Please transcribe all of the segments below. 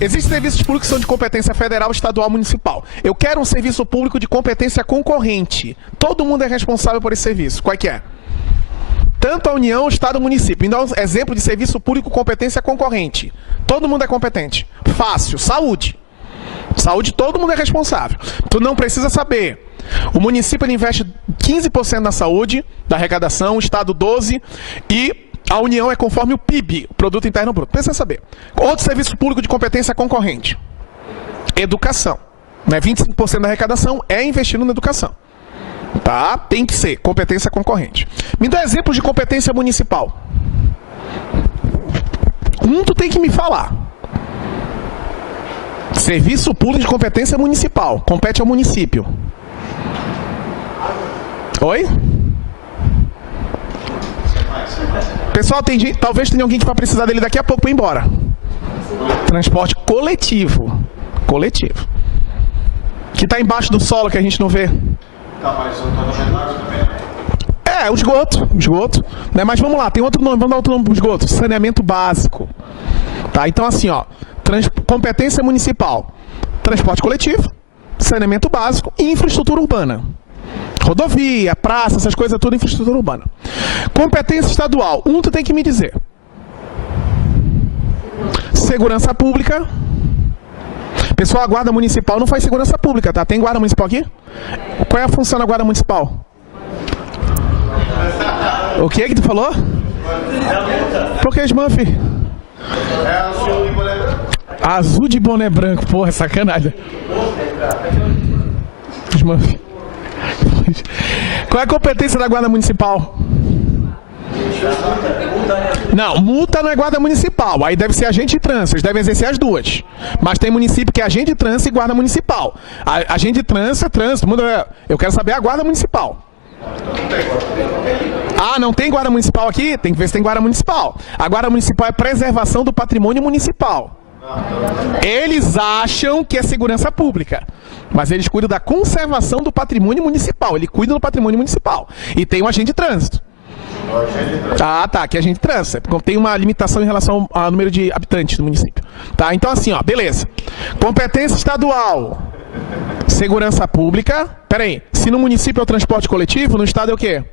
Existem serviços públicos que são de competência federal, estadual, municipal. Eu quero um serviço público de competência concorrente. Todo mundo é responsável por esse serviço. Qual é que é? Tanto a União, Estado e Município. Então, exemplo de serviço público competência concorrente. Todo mundo é competente. Fácil. Saúde. Saúde, todo mundo é responsável. Tu não precisa saber. O município ele investe 15% na saúde, da arrecadação, o Estado 12% e a União é conforme o PIB, o Produto Interno Bruto. Precisa saber. Outro serviço público de competência concorrente. Educação. 25% da arrecadação é investido na educação. Tá? Tem que ser competência concorrente. Me dá exemplos de competência municipal. Tu tem que me falar. Serviço público de competência municipal. Compete ao município. Oi? Pessoal, talvez tenha alguém que vai precisar dele daqui a pouco para ir embora. Transporte coletivo. Coletivo. Que está embaixo do solo que a gente não vê. Tá, mas eu tô na metade também. O esgoto. Né? Mas vamos lá, tem outro nome, vamos dar outro nome para o esgoto. Saneamento básico. Tá? Então assim, ó, competência municipal. Transporte coletivo, saneamento básico e infraestrutura urbana. Rodovia, praça, essas coisas tudo, infraestrutura urbana. Competência estadual. Tu tem que me dizer. Segurança pública. Pessoal, a guarda municipal não faz segurança pública, tá? Tem guarda municipal aqui? Qual é a função da guarda municipal? O que tu falou? Por que Smurf? É azul de boné branco. Azul de boné branco, porra, sacanagem. Smurf. Qual é a competência da guarda municipal? Não, multa não é guarda municipal. Aí deve ser agente de trânsito. Eles devem exercer as duas. Mas tem município que é agente de trânsito e guarda municipal. Agente de trânsito é trânsito. Eu quero saber a guarda municipal. Não tem guarda municipal aqui? Tem que ver se tem guarda municipal. A guarda municipal é preservação do patrimônio municipal. Eles acham que é segurança pública, mas eles cuidam da conservação do patrimônio municipal. Ele cuida do patrimônio municipal. E tem um agente de trânsito. Tá, que é agente de trânsito. Tem uma limitação em relação ao número de habitantes do município. Tá, então assim, ó, beleza. Competência estadual. Segurança pública. Pera aí, se no município é o transporte coletivo, no estado é o quê?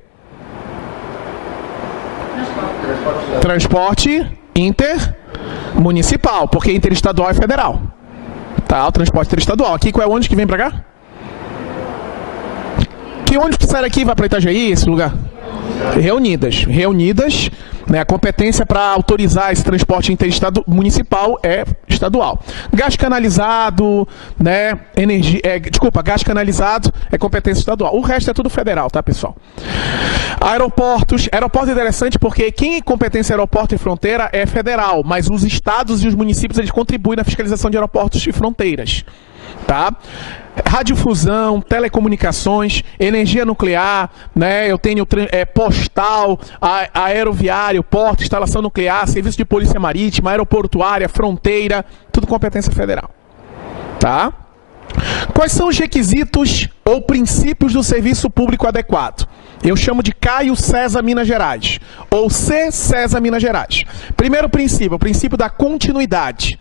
Transporte intermunicipal, porque interestadual é federal. Tá, o transporte interestadual. Aqui qual é o ônibus que vem pra cá? Que ônibus que sai daqui e vai pra Itajaí, esse lugar? Reunidas, né, a competência para autorizar esse transporte municipal é estadual. Gás canalizado, né, gás canalizado é competência estadual. O resto é tudo federal, tá, pessoal? Aeroportos é interessante porque quem competência aeroporto e fronteira é federal, mas os estados e os municípios eles contribuem na fiscalização de aeroportos e fronteiras, tá? Radiodifusão, telecomunicações, energia nuclear, né? Eu tenho postal, aeroviário, porto, instalação nuclear, serviço de polícia marítima, aeroportuária, fronteira, tudo competência federal. Tá? Quais são os requisitos ou princípios do serviço público adequado? Eu chamo de Caio César Minas Gerais, ou C. César Minas Gerais. Primeiro princípio, o princípio da continuidade.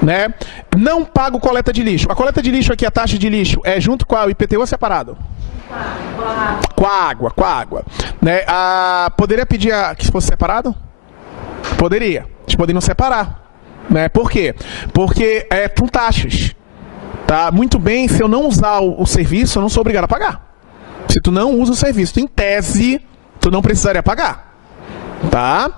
Né? Não pago coleta de lixo. A coleta de lixo aqui, a taxa de lixo, é junto com a IPTU ou separado? Com a água. Né? Poderia pedir que fosse separado? Poderia. Eles poderiam separar. Né? Por quê? Porque com taxas. Tá? Muito bem, se eu não usar o serviço, eu não sou obrigado a pagar. Se tu não usa o serviço, em tese, tu não precisaria pagar. Tá?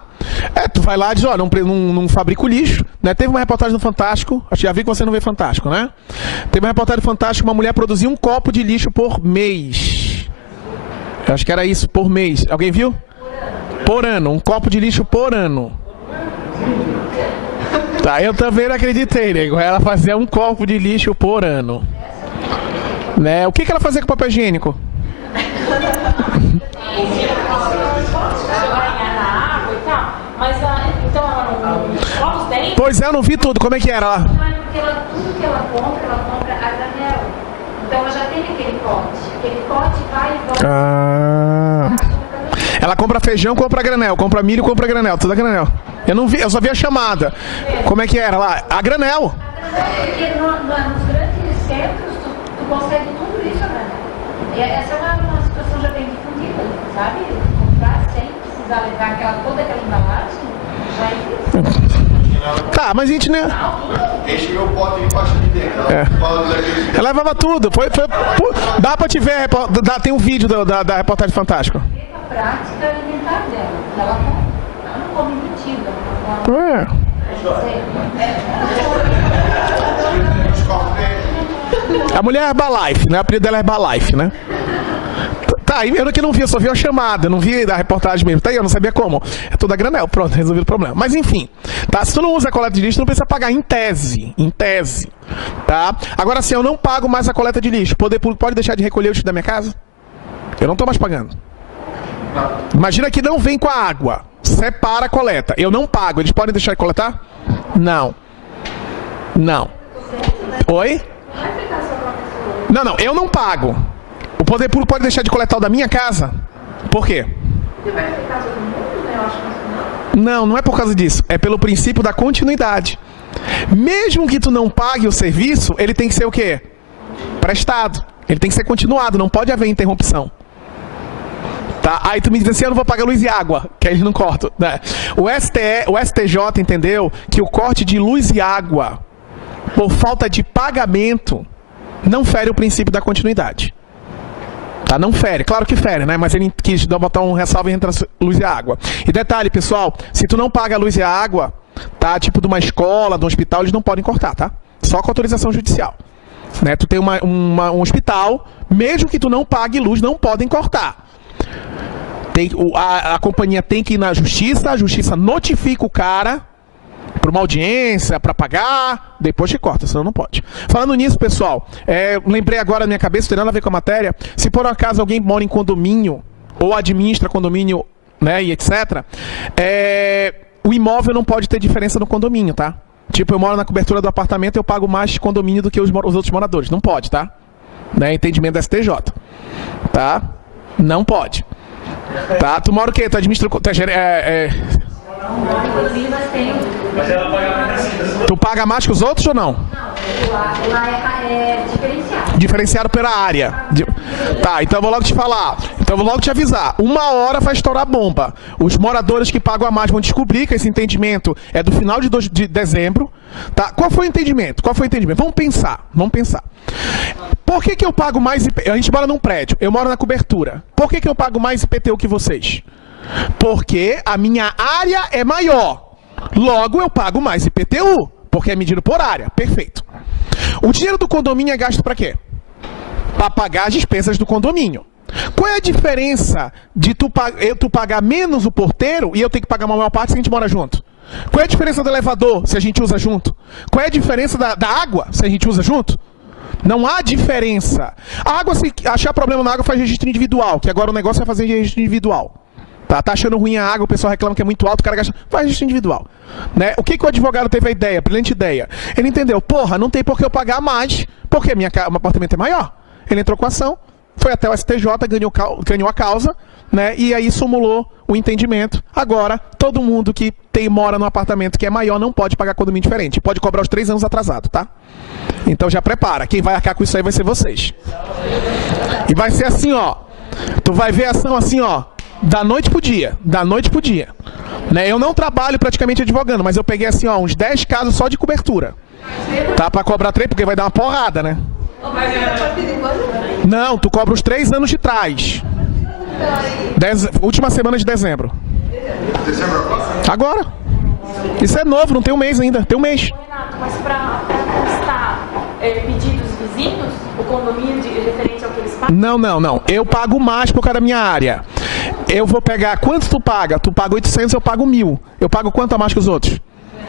Tu vai lá e diz, ó, não fabrico lixo, né? Teve uma reportagem no Fantástico, acho que já vi que você não vê Fantástico, né? Teve uma reportagem no Fantástico, uma mulher produzia um copo de lixo por mês. Eu acho que era isso, por mês. Alguém viu? Por ano, um copo de lixo por ano. Tá, eu também não acreditei, nego. Ela fazia um copo de lixo por ano. Né? O que ela fazia com papel higiênico? Pois é, eu não vi tudo. Como é que era lá? Porque tudo que ela compra a granel. Então ela já tem aquele pote. Aquele pote vai e volta. Ela compra feijão, compra granel. Compra milho, compra granel. Tudo a granel. Eu não vi, eu só vi a chamada. Como é que era lá? A granel. Porque nos grandes centros, tu consegue tudo isso, né? Essa é uma situação já bem difundida, sabe? Comprar sem precisar levar toda aquela embalagem, já é difícil. Tá, mas a gente, né? Enche meu pote de pasta de dentro. Ela levava tudo. Dá pra te ver, tem um vídeo da reportagem Fantástico. A prática alimentar dela. Ela não come mentira. A mulher é Herbalife, né? A apelido dela é Herbalife, né? Tá, eu que não vi, eu só vi a chamada, não vi da reportagem mesmo. Tá aí, eu não sabia como. É toda granel, pronto, resolvido o problema. Mas enfim, tá? Se tu não usa a coleta de lixo, tu não precisa pagar em tese, tá? Agora sim, eu não pago mais a coleta de lixo. O poder público pode deixar de recolher o lixo da minha casa? Eu não tô mais pagando. Imagina que não vem com a água, separa a coleta. Eu não pago, eles podem deixar de coletar? Não. Oi? Não, eu não pago. O poder público pode deixar de coletar o da minha casa? Por quê? Você vai afetar todo mundo, né? Eu acho que não é por causa disso. É pelo princípio da continuidade. Mesmo que tu não pague o serviço, ele tem que ser o quê? Prestado. Ele tem que ser continuado, não pode haver interrupção. Tá? Aí tu me diz assim, eu não vou pagar luz e água, que aí eles não cortam. Né? O STJ entendeu que o corte de luz e água, por falta de pagamento, não fere o princípio da continuidade. Tá? Não fere, claro que fere, né? Mas ele quis botar um ressalvo entre luz e água. E detalhe, pessoal, se tu não paga a luz e a água, tá? Tipo de uma escola, de um hospital, eles não podem cortar, tá? Só com autorização judicial. Né? Tu tem um hospital, mesmo que tu não pague luz, não podem cortar. A companhia tem que ir na justiça, a justiça notifica o cara para uma audiência, para pagar, depois te corta, senão não pode. Falando nisso, pessoal, lembrei agora na minha cabeça, não tem nada a ver com a matéria, se por acaso alguém mora em condomínio, ou administra condomínio, né, e etc., o imóvel não pode ter diferença no condomínio, tá? Tipo, eu moro na cobertura do apartamento, eu pago mais de condomínio do que os outros moradores. Não pode, tá? Né? Entendimento da STJ. Tá? Não pode. Tá? Tu mora o quê? Tu administra... Mas ela paga mais. Tu paga mais que os outros ou não? Não, lá é diferenciado. Diferenciado pela área. Tá, então eu vou logo te falar. Então eu vou logo te avisar. 1 hora vai estourar a bomba. Os moradores que pagam a mais vão descobrir que esse entendimento é do final de dezembro. Tá? Qual foi o entendimento? Vamos pensar. Por que eu pago mais IPTU? A gente mora num prédio, eu moro na cobertura. Por que eu pago mais IPTU que vocês? Porque a minha área é maior. Logo eu pago mais IPTU, porque é medido por área. Perfeito. O dinheiro do condomínio é gasto para quê? Para pagar as despesas do condomínio. Qual é a diferença de tu pagar menos o porteiro e eu ter que pagar uma maior parte se a gente mora junto? Qual é a diferença do elevador se a gente usa junto? Qual é a diferença da água se a gente usa junto? Não há diferença. A água, se achar problema na água, faz registro individual, que agora o negócio é fazer registro individual. Tá achando ruim a água, o pessoal reclama que é muito alto, o cara gasta... Faz registro individual. Né? O que o advogado teve a ideia, brilhante ideia? Ele entendeu, porra, não tem por que eu pagar mais, porque meu apartamento é maior. Ele entrou com a ação, foi até o STJ, ganhou a causa, né? E aí sumulou o entendimento. Agora, todo mundo que mora num apartamento que é maior não pode pagar condomínio diferente. Pode cobrar os 3 anos atrasado, tá? Então já prepara. Quem vai arcar com isso aí vai ser vocês. E vai ser assim, ó. Tu vai ver a ação assim, ó. Da noite pro dia. Né? Eu não trabalho praticamente advogando, mas eu peguei assim, ó, uns 10 casos só de cobertura. Tá? Pra cobrar 3, porque vai dar uma porrada, né? Não, tu cobra os 3 anos de trás. Última semana de dezembro. Agora. Isso é novo, não tem um mês ainda. Tem um mês. Renato, mas para constar pedidos vizinhos, o condomínio referente ao que eles pagam? Não. Eu pago mais por causa da minha área. Eu vou pegar... Quanto tu paga? Tu paga 800, eu pago 1.000. Eu pago quanto a mais que os outros?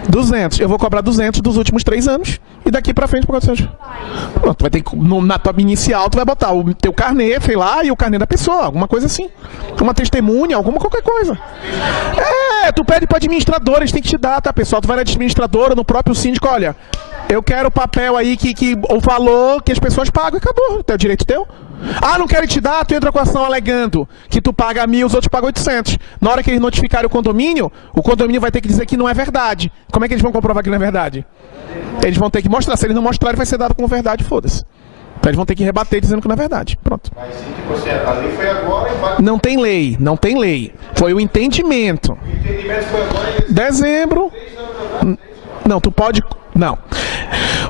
200. Eu vou cobrar 200 dos últimos 3 anos. E daqui pra frente, por 400. Pronto, tu vai ter que... Na tua inicial, tu vai botar o teu carnê, sei lá, e o carnê da pessoa. Alguma coisa assim. Uma testemunha, qualquer coisa. Tu pede pra administradora, eles têm que te dar, tá, pessoal? Tu vai na administradora, no próprio síndico, olha... Eu quero papel aí que o valor que as pessoas pagam, acabou. É o direito teu. Ah, não querem te dar, tu entra com a ação alegando que tu paga 1.000, os outros pagam 800. Na hora que eles notificarem o condomínio vai ter que dizer que não é verdade. Como é que eles vão comprovar que não é verdade? Eles vão ter que mostrar. Se eles não mostrarem, vai ser dado como verdade, foda-se. Então eles vão ter que rebater dizendo que não é verdade. Pronto. Mas sim, tipo assim, a lei foi agora e vai... Não tem lei, não tem lei. Foi o entendimento. O entendimento foi agora e... Dezembro. Não, tu pode... Não.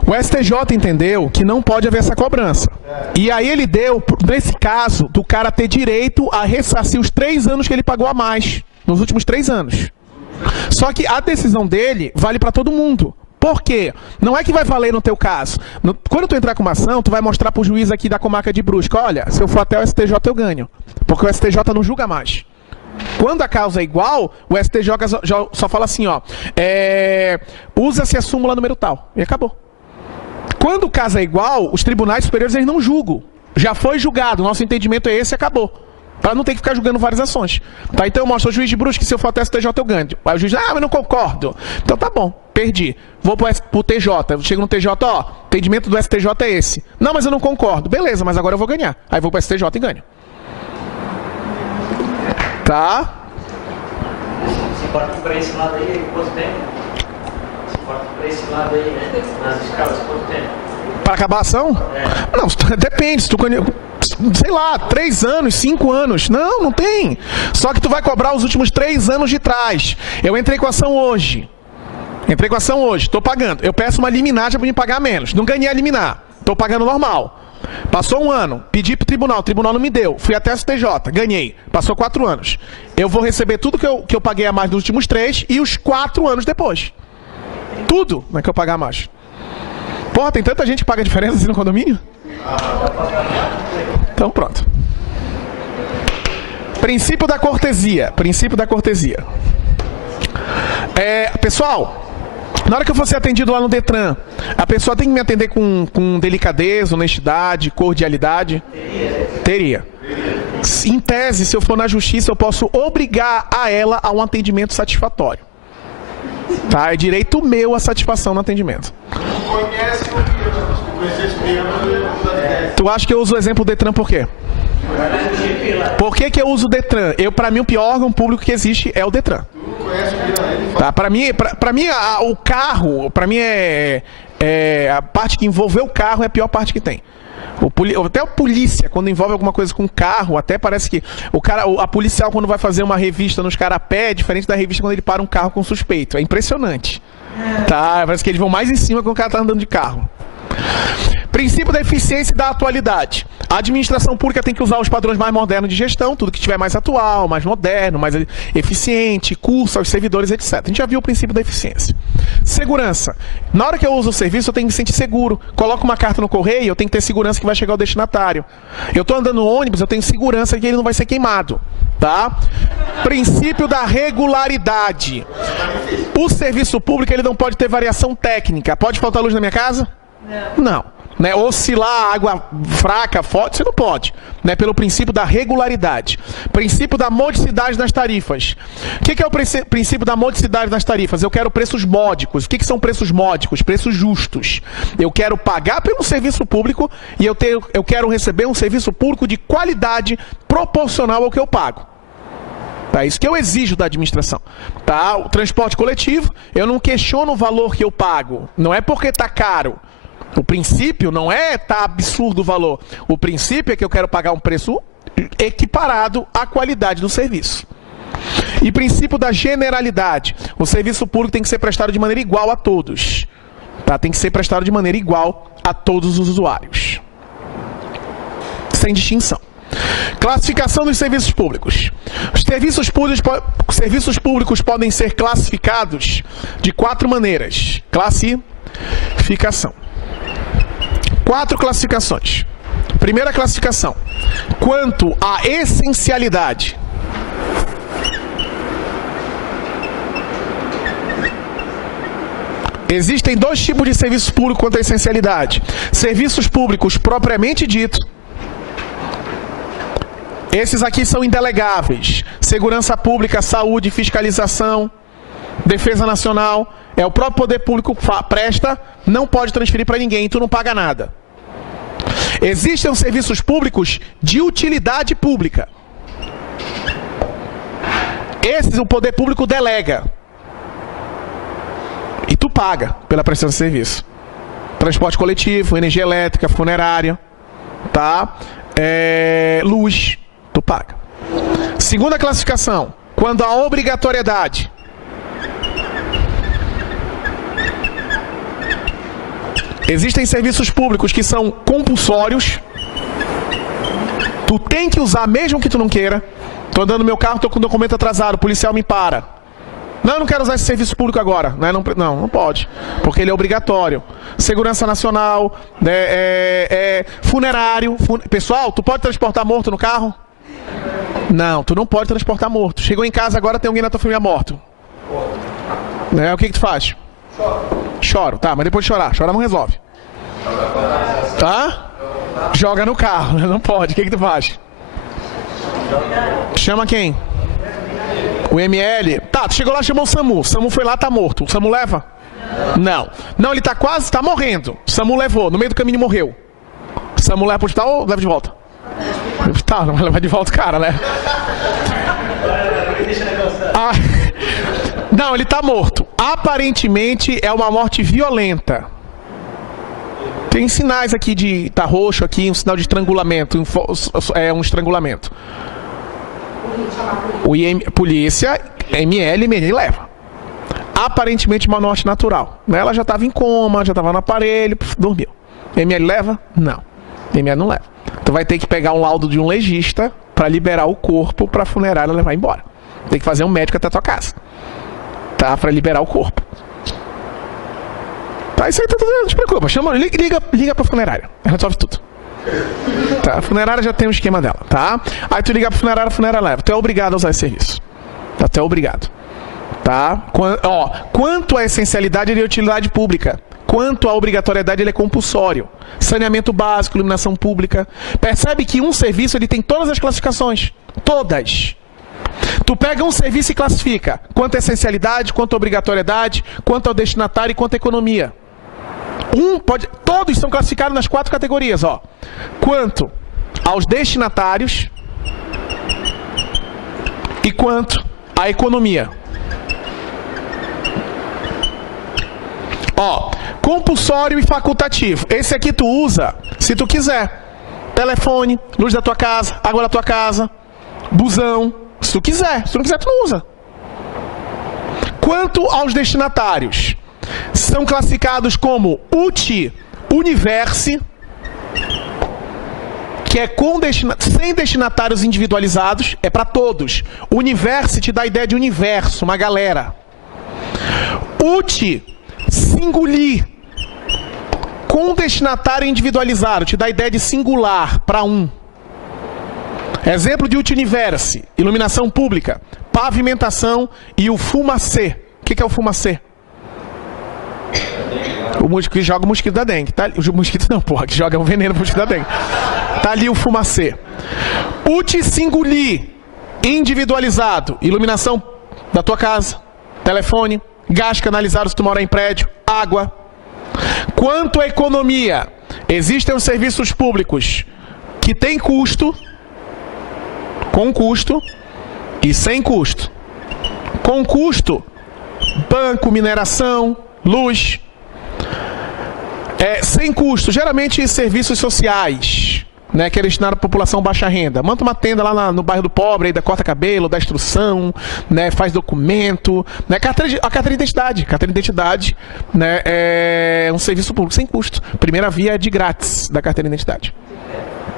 O STJ entendeu que não pode haver essa cobrança. E aí ele deu, nesse caso, do cara ter direito a ressarcir os 3 anos que ele pagou a mais. Nos últimos 3 anos. Só que a decisão dele vale para todo mundo. Por quê? Não é que vai valer no teu caso. Quando tu entrar com uma ação, tu vai mostrar pro juiz aqui da comarca de Brusca, olha, se eu for até o STJ eu ganho. Porque o STJ não julga mais. Quando a causa é igual, o STJ só fala assim, ó, usa-se a súmula número tal. E acabou. Quando o caso é igual, os tribunais superiores eles não julgam. Já foi julgado, nosso entendimento é esse e acabou. Para não ter que ficar julgando várias ações. Tá, então eu mostro ao juiz de Brusque que se eu for até o STJ eu ganho. Aí o juiz diz, mas não concordo. Então tá bom, perdi. Vou pro TJ. Eu chego no TJ, ó, o entendimento do STJ é esse. Não, mas eu não concordo. Beleza, mas agora eu vou ganhar. Aí vou pro STJ e ganho. Tá? Se corta para esse lado aí, quanto tempo? Se corta para esse lado aí, né? Nas escalas, quanto tempo? Para acabar a ação? Não, depende. Se tu, sei lá, 3 anos, 5 anos. Não tem. Só que tu vai cobrar os últimos 3 anos de trás. Eu entrei com a ação hoje. Tô pagando. Eu peço uma liminar já para me pagar menos. Não ganhei a liminar. Tô pagando normal. Passou 1 ano, pedi pro tribunal, o tribunal não me deu, fui até a STJ, ganhei, passou 4 anos. Eu vou receber tudo que eu paguei a mais nos últimos 3 e os 4 anos depois. Tudo não é que eu pagar a mais. Porra, tem tanta gente que paga diferença assim no condomínio? Então pronto. Princípio da cortesia. Pessoal, na hora que eu for ser atendido lá no Detran, a pessoa tem que me atender com delicadeza, honestidade, cordialidade? Teria. Em tese, se eu for na justiça, eu posso obrigar a ela a um atendimento satisfatório. Tá? É direito meu a satisfação no atendimento. Tu acha que eu uso o exemplo do Detran por quê? Por que eu uso o Detran? Pra mim, o pior órgão público que existe é o Detran. Tá? Pra mim, o carro, pra mim a parte que envolveu o carro é a pior parte que tem. Até a polícia, quando envolve alguma coisa com carro, até parece que a policial, quando vai fazer uma revista nos caras a pé, é diferente da revista quando ele para um carro com suspeito. É impressionante. Tá? Parece que eles vão mais em cima quando o cara tá andando de carro. Princípio da eficiência e da atualidade. A administração pública tem que usar os padrões mais modernos de gestão, tudo que tiver mais atual, mais moderno, mais eficiente, curso aos servidores, etc. A gente já viu o princípio da eficiência. Segurança. Na hora que eu uso o serviço, eu tenho que me sentir seguro. Coloco uma carta no correio, eu tenho que ter segurança que vai chegar ao destinatário. Eu estou andando no ônibus, eu tenho segurança que ele não vai ser queimado. Tá? Princípio da regularidade. O serviço público ele não pode ter variação técnica. Pode faltar luz na minha casa? Não. Né, oscilar água fraca, forte, você não pode. Né, pelo princípio da regularidade. Princípio da modicidade das tarifas. O que é o princípio da modicidade das tarifas? Eu quero preços módicos. O que são preços módicos? Preços justos. Eu quero pagar pelo serviço público e eu quero receber um serviço público de qualidade proporcional ao que eu pago. Tá, isso que eu exijo da administração. Tá? O transporte coletivo, eu não questiono o valor que eu pago. Não é porque está caro. O princípio não é tá absurdo o valor. O princípio é que eu quero pagar um preço equiparado à qualidade do serviço. E princípio da generalidade. O serviço público tem que ser prestado de maneira igual a todos. Tá? Tem que ser prestado de maneira igual a todos os usuários. Sem distinção. Classificação dos serviços públicos. Os serviços públicos podem ser classificados de 4 maneiras. Classificação. 4 classificações. Primeira classificação. Quanto à essencialidade. Existem 2 tipos de serviços públicos quanto à essencialidade. Serviços públicos propriamente dito. Esses aqui são indelegáveis. Segurança pública, saúde, fiscalização. Defesa Nacional, é o próprio poder público que presta, não pode transferir para ninguém, tu não paga nada. Existem serviços públicos de utilidade pública. Esses o poder público delega. E tu paga pela prestação de serviço. Transporte coletivo, energia elétrica, funerária, tá? Luz, tu paga. Segunda classificação, quando a obrigatoriedade existem serviços públicos que são compulsórios, tu tem que usar mesmo que tu não queira. Tô andando no meu carro, tô com o documento atrasado, o policial me para. Não, eu não quero usar esse serviço público agora. Não pode, porque ele é obrigatório. Segurança Nacional, funerário. Pessoal, tu pode transportar morto no carro? Não, tu não pode transportar morto. Chegou em casa agora, tem alguém na tua família morto. O que tu faz? Choro, tá, mas depois de chorar não resolve. Tá? Joga no carro, não pode. O que tu faz? Chama quem? O ML. Tá, tu chegou lá, chamou o SAMU. O SAMU foi lá, tá morto. O SAMU leva? Não. Não, ele tá quase, tá morrendo. O SAMU levou, no meio do caminho morreu. O SAMU leva pro hospital ou leva de volta? Tá, não vai levar de volta o cara, né? Não, ele tá morto. Aparentemente é uma morte violenta. Tem sinais aqui de... Tá roxo aqui, um sinal de estrangulamento. Um estrangulamento. Polícia, ML leva. Aparentemente uma morte natural. Ela já estava em coma, já estava no aparelho, dormiu. ML leva? Não. ML não leva. Tu vai ter que pegar um laudo de um legista para liberar o corpo para a funerária levar embora. Tem que fazer um médico até a tua casa. Tá? Para liberar o corpo. Tá, isso aí tá tudo, não te preocupa. Liga pra funerária. Ela resolve tudo. Tá, a funerária já tem um esquema dela, tá? Aí tu liga pra funerária, a funerária leva. Tu é obrigado a usar esse serviço. Tu é obrigado. Tá? Quanto à essencialidade, ele é utilidade pública. Quanto à obrigatoriedade, ele é compulsório. Saneamento básico, iluminação pública. Percebe que um serviço ele tem todas as classificações. Todas. Tu pega um serviço e classifica. Quanto à essencialidade, quanto à obrigatoriedade, quanto ao destinatário e quanto à economia. Todos são classificados nas 4 categorias, ó. Quanto aos destinatários e quanto à economia. Ó, compulsório e facultativo. Esse aqui tu usa se tu quiser. Telefone, luz da tua casa, água da tua casa, busão, se tu quiser. Se tu não quiser, tu não usa. Quanto aos destinatários, são classificados como Universe, que é sem destinatários individualizados, é para todos. Universe te dá a ideia de universo, uma galera. Singuli, com destinatário individualizado, te dá a ideia de singular, para um. Exemplo de Universe, iluminação pública, pavimentação e o fumacê. O que é o fumacê? O mosquito que joga o mosquito da dengue. Tá? O mosquito não, porra, que joga o veneno pro mosquito da dengue. Tá ali o fumacê. Singuli, individualizado, iluminação da tua casa, telefone, gás canalizado se tu mora em prédio, água. Quanto à economia, existem os serviços públicos que têm custo, com custo e sem custo. Com custo, banco, mineração, luz. Sem custo, geralmente serviços sociais, né, que é destinado à população baixa renda. Monta uma tenda lá no bairro do pobre, aí, da corta cabelo, da instrução, né, faz documento, né, a carteira de identidade. Carteira de identidade, né, é um serviço público sem custo. Primeira via é de grátis da carteira de identidade.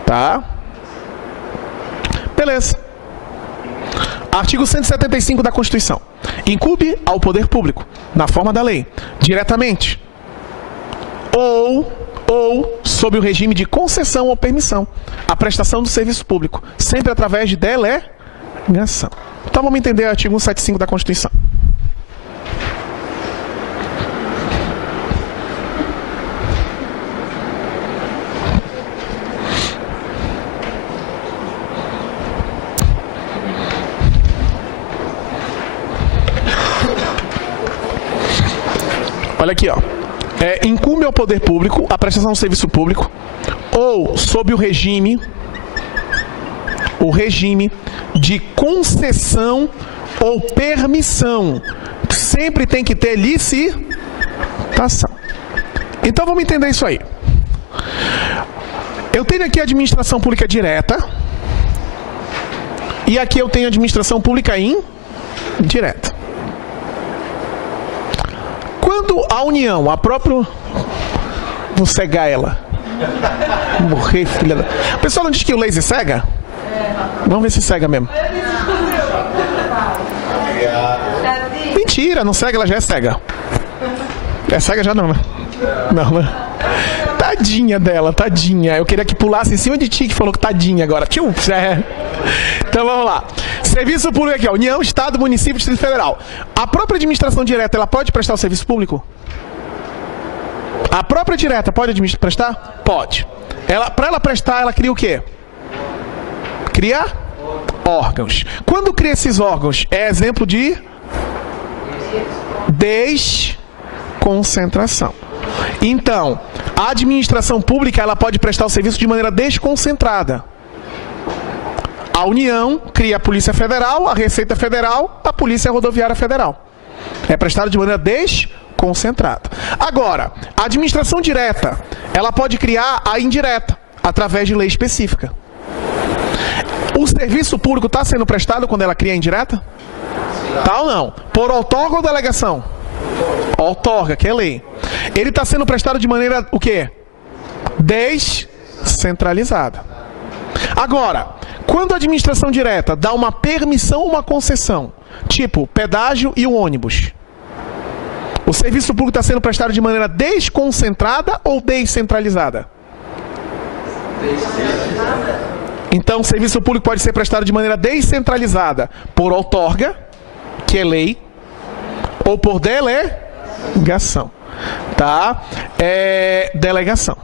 Tá? Beleza. Artigo 175 da Constituição. Incumbe ao poder público, na forma da lei, diretamente, ou sob o regime de concessão ou permissão, a prestação do serviço público, sempre através de delegação. Então vamos entender o artigo 175 da Constituição. Olha aqui, ó. Incumbe ao poder público a prestação de serviço público ou sob o regime de concessão ou permissão. Sempre tem que ter licitação. Então vamos entender isso aí. Eu tenho aqui a administração pública direta e aqui eu tenho a administração pública indireta. Quando a União, a própria... Vou cegar ela. Morrer, filha da... O pessoal não diz que o laser cega? Vamos ver se cega mesmo. Mentira, não cega, ela já é cega. É cega já não, né? Não, né? Tadinha dela, tadinha. Eu queria que pulasse em cima de ti que falou que tadinha agora. Tchum, Então vamos lá. Serviço público aqui, ó. União, Estado, Município, Distrito Federal. A própria administração direta, ela pode prestar o serviço público? A própria direta pode prestar? Pode. Para ela prestar, ela cria o quê? Cria órgãos. Quando cria esses órgãos, é exemplo de desconcentração. Então, a administração pública, ela pode prestar o serviço de maneira desconcentrada. A União cria a Polícia Federal, a Receita Federal, a Polícia Rodoviária Federal. É prestado de maneira desconcentrada. Agora, a administração direta, ela pode criar a indireta, através de lei específica. O serviço público está sendo prestado quando ela cria a indireta? Tá ou não? Por outorga ou delegação? Outorga, que é lei. Ele está sendo prestado de maneira, o quê? Descentralizada. Agora, quando a administração direta dá uma permissão ou uma concessão, tipo pedágio e o ônibus, o serviço público está sendo prestado de maneira desconcentrada ou descentralizada? Então, o serviço público pode ser prestado de maneira descentralizada por outorga, que é lei, ou por delegação. Tá? Delegação.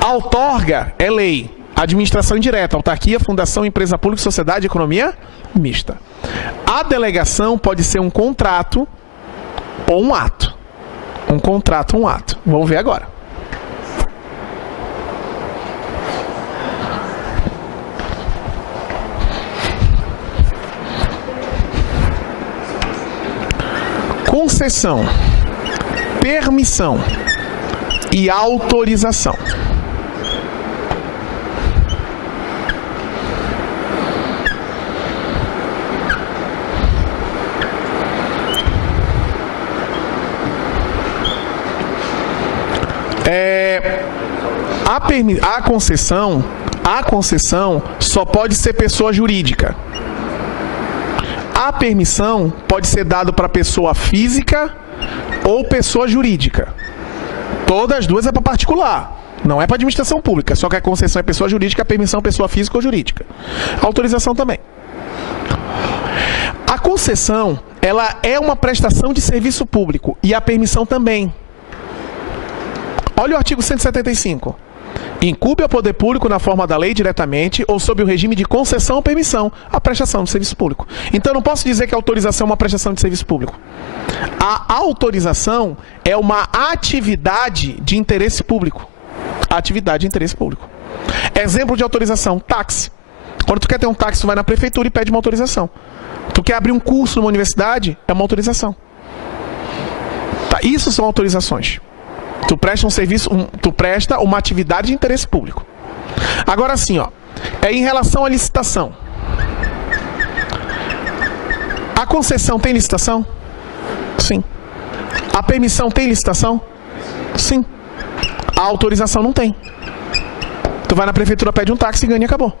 A outorga é lei. Administração indireta, autarquia, fundação, empresa pública, sociedade, economia mista. A delegação pode ser um contrato ou um ato. Um contrato ou um ato. Vamos ver agora. Concessão, permissão e autorização. A concessão só pode ser pessoa jurídica. A permissão pode ser dada para pessoa física ou pessoa jurídica. Todas as duas é para particular, não é para administração pública. Só que a concessão é pessoa jurídica, a permissão é pessoa física ou jurídica. A autorização também. A concessão, ela é uma prestação de serviço público e a permissão também. Olha o artigo 175. Incumbe ao poder público na forma da lei diretamente ou sob o regime de concessão ou permissão a prestação de serviço público. Então eu não posso dizer que a autorização é uma prestação de serviço público. A autorização é uma atividade de interesse público. Atividade de interesse público. Exemplo de autorização, táxi. Quando tu quer ter um táxi, tu vai na prefeitura e pede uma autorização. Tu quer abrir um curso numa universidade, é uma autorização. Tá, isso são autorizações. Tu presta um serviço, tu presta uma atividade de interesse público. Agora sim, ó, em relação à licitação. A concessão tem licitação? Sim. A permissão tem licitação? Sim. A autorização não tem. Tu vai na prefeitura, pede um táxi e ganha e acabou.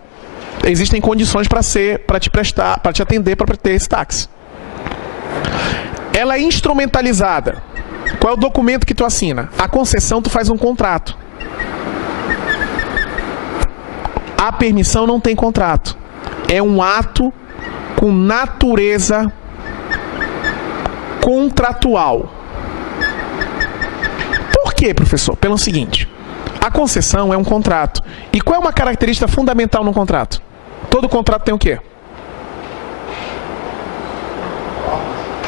Existem condições para te prestar, para te atender, para ter esse táxi. Ela é instrumentalizada. Qual é o documento que tu assina? A concessão, tu faz um contrato. A permissão não tem contrato. É um ato com natureza contratual. Por quê, professor? Pelo seguinte, a concessão é um contrato. E qual é uma característica fundamental no contrato? Todo contrato tem o quê?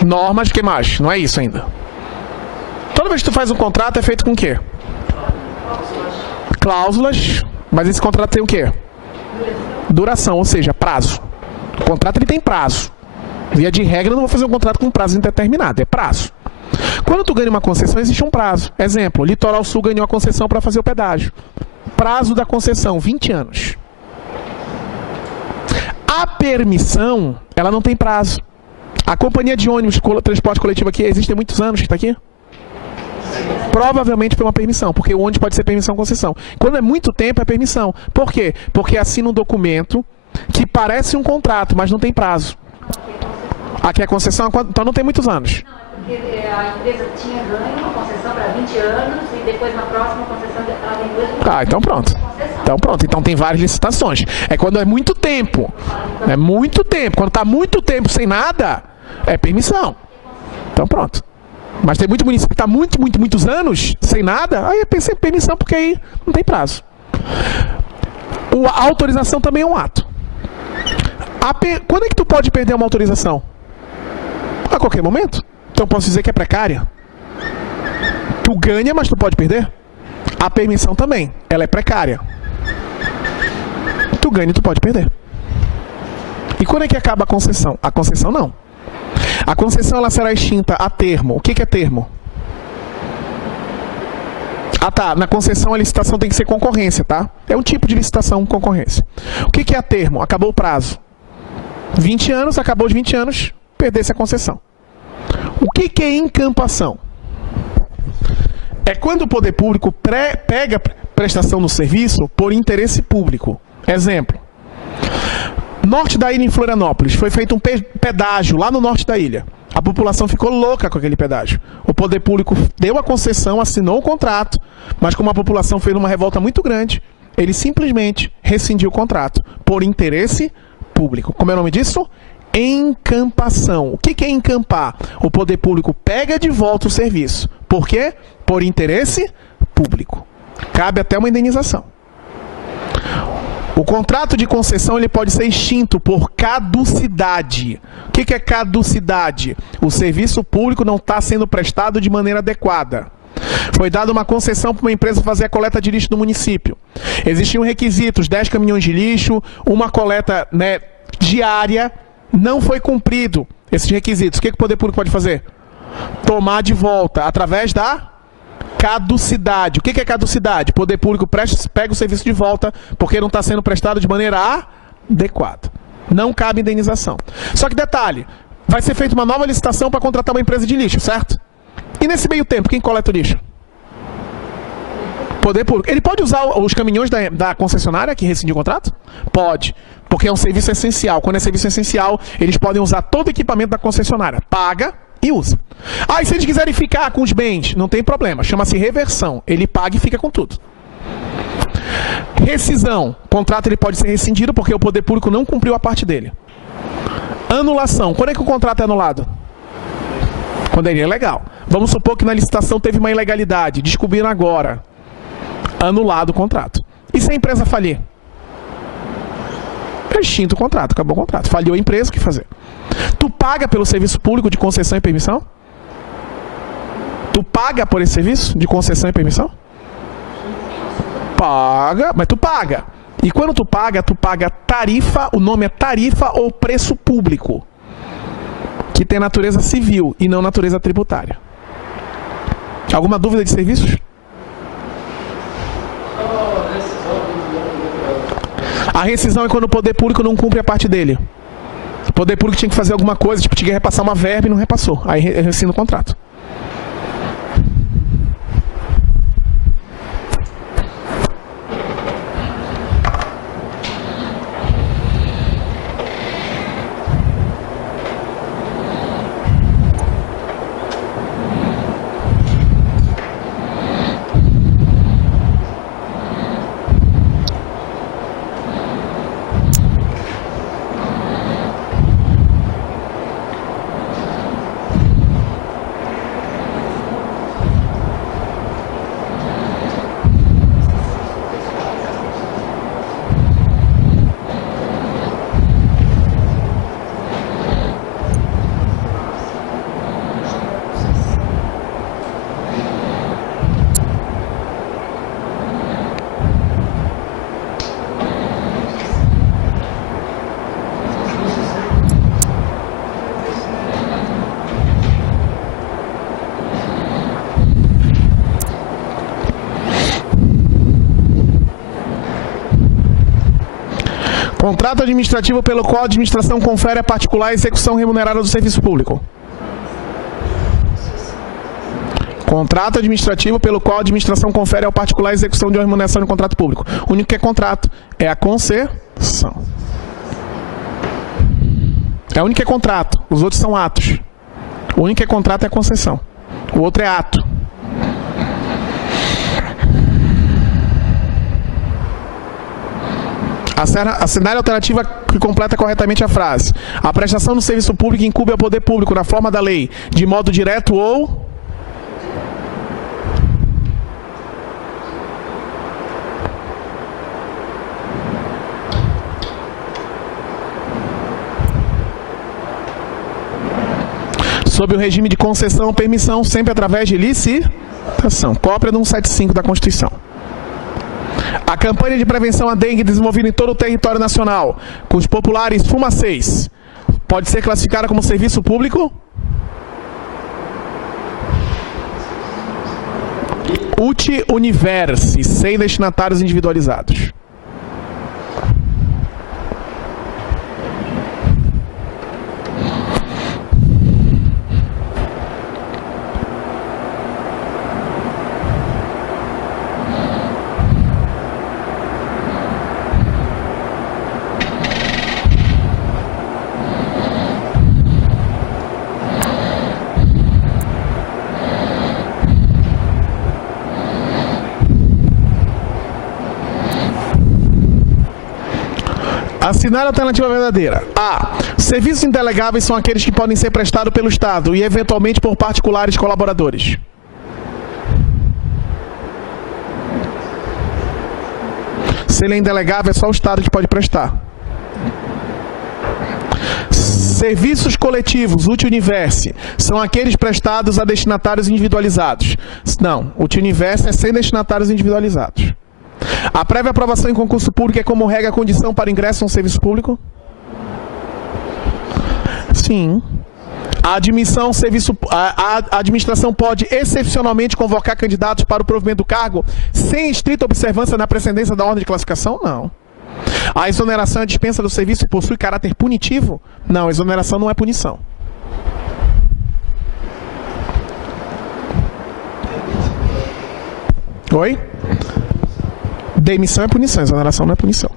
Normas, que mais? Não é isso ainda. Toda vez que tu faz um contrato é feito com o quê? Cláusulas, mas esse contrato tem o quê? Duração, ou seja, prazo. O contrato ele tem prazo. Via de regra, eu não vou fazer um contrato com prazo indeterminado, é prazo. Quando tu ganha uma concessão, existe um prazo. Exemplo, Litoral Sul ganhou a concessão para fazer o pedágio. Prazo da concessão, 20 anos. A permissão, ela não tem prazo. A companhia de ônibus, transporte coletivo aqui, existe há muitos anos que está aqui? Provavelmente foi uma permissão, porque o ônibus pode ser permissão concessão. Quando é muito tempo, é permissão. Por quê? Porque assina um documento que parece um contrato, mas não tem prazo. Aqui é concessão, então não tem muitos anos. Não, é porque a empresa tinha ganho uma concessão para 20 anos e depois na próxima concessão ela tem 2 anos. Ah, então pronto. Então pronto. Então tem várias licitações. É quando é muito tempo. É muito tempo. Quando está muito tempo sem nada, é permissão. Então pronto. Mas tem muito município que está muitos anos sem nada, aí eu pensei permissão, porque aí não tem prazo. A autorização também é um ato. Quando é que tu pode perder uma autorização? A qualquer momento. Então posso dizer que é precária. Tu ganha, mas tu pode perder. A permissão também, ela é precária. Tu ganha e tu pode perder. E quando é que acaba a concessão? A concessão não. A concessão ela será extinta a termo. O que é termo? Ah tá, na concessão a licitação tem que ser concorrência, tá? É um tipo de licitação concorrência. O que é a termo? Acabou o prazo. 20 anos, acabou os 20 anos, perdesse a concessão. O que é encampação? É quando o poder público pega prestação no serviço por interesse público. Exemplo. Norte da ilha em Florianópolis, foi feito um pedágio lá no norte da ilha. A população ficou louca com aquele pedágio. O poder público deu a concessão, assinou o contrato, mas como a população fez uma revolta muito grande, ele simplesmente rescindiu o contrato por interesse público. Como é o nome disso? Encampação. O que é encampar? O poder público pega de volta o serviço. Por quê? Por interesse público. Cabe até uma indenização. O contrato de concessão ele pode ser extinto por caducidade. O que é caducidade? O serviço público não está sendo prestado de maneira adequada. Foi dada uma concessão para uma empresa fazer a coleta de lixo do município. Existiam requisitos, 10 caminhões de lixo, uma coleta diária. Não foi cumprido esses requisitos. O que o poder público pode fazer? Tomar de volta, através da caducidade. O que é caducidade? O poder público pega o serviço de volta porque não está sendo prestado de maneira adequada. Não cabe indenização. Só que detalhe, vai ser feita uma nova licitação para contratar uma empresa de lixo, certo? E nesse meio tempo, quem coleta o lixo? Poder público. Ele pode usar os caminhões da concessionária que rescindiu o contrato? Pode, porque é um serviço essencial. Quando é serviço essencial, eles podem usar todo o equipamento da concessionária. Paga e usa. E se eles quiserem ficar com os bens, não tem problema. Chama-se reversão. Ele paga e fica com tudo. Rescisão. O contrato ele pode ser rescindido porque o poder público não cumpriu a parte dele. Anulação. Quando é que o contrato é anulado? Quando ele é legal. Vamos supor que na licitação teve uma ilegalidade. Descobriram agora. Anulado o contrato. E se a empresa falir? É extinto o contrato, acabou o contrato. Falhou a empresa, o que fazer? Tu paga pelo serviço público de concessão e permissão? Tu paga por esse serviço de concessão e permissão? Paga, mas tu paga. E quando tu paga tarifa, o nome é tarifa ou preço público, que tem natureza civil e não natureza tributária. Alguma dúvida de serviços? A rescisão é quando o poder público não cumpre a parte dele. O poder público tinha que fazer alguma coisa, tipo, tinha que repassar uma verba e não repassou. Aí rescinde o contrato. Contrato administrativo pelo qual a administração confere a particular a execução remunerada do serviço público. Contrato administrativo pelo qual a administração confere ao particular a execução de uma remuneração de contrato público. O único que é contrato é a concessão. É o único que é contrato. Os outros são atos. O único que é contrato é a concessão. O outro é ato. Assinar a alternativa que completa corretamente a frase. A prestação do serviço público incumbe ao poder público na forma da lei, de modo direto ou... sob o regime de concessão ou permissão, sempre através de licitação. Cópia do 175 da Constituição. A campanha de prevenção à dengue desenvolvida em todo o território nacional, com os populares fumacês, pode ser classificada como serviço público? Uti Universi, sem destinatários individualizados. Assinar a alternativa verdadeira. A. Serviços indelegáveis são aqueles que podem ser prestados pelo Estado e, eventualmente, por particulares colaboradores. Se ele é indelegável, é só o Estado que pode prestar. Serviços coletivos, uti universi, são aqueles prestados a destinatários individualizados. Não, uti universi é sem destinatários individualizados. A prévia aprovação em concurso público é como regra a condição para ingresso a um serviço público? Sim. A administração pode excepcionalmente convocar candidatos para o provimento do cargo sem estrita observância na precedência da ordem de classificação? Não. A exoneração e a dispensa do serviço possui caráter punitivo? Não, a exoneração não é punição. Oi? Demissão é punição, exoneração não é punição.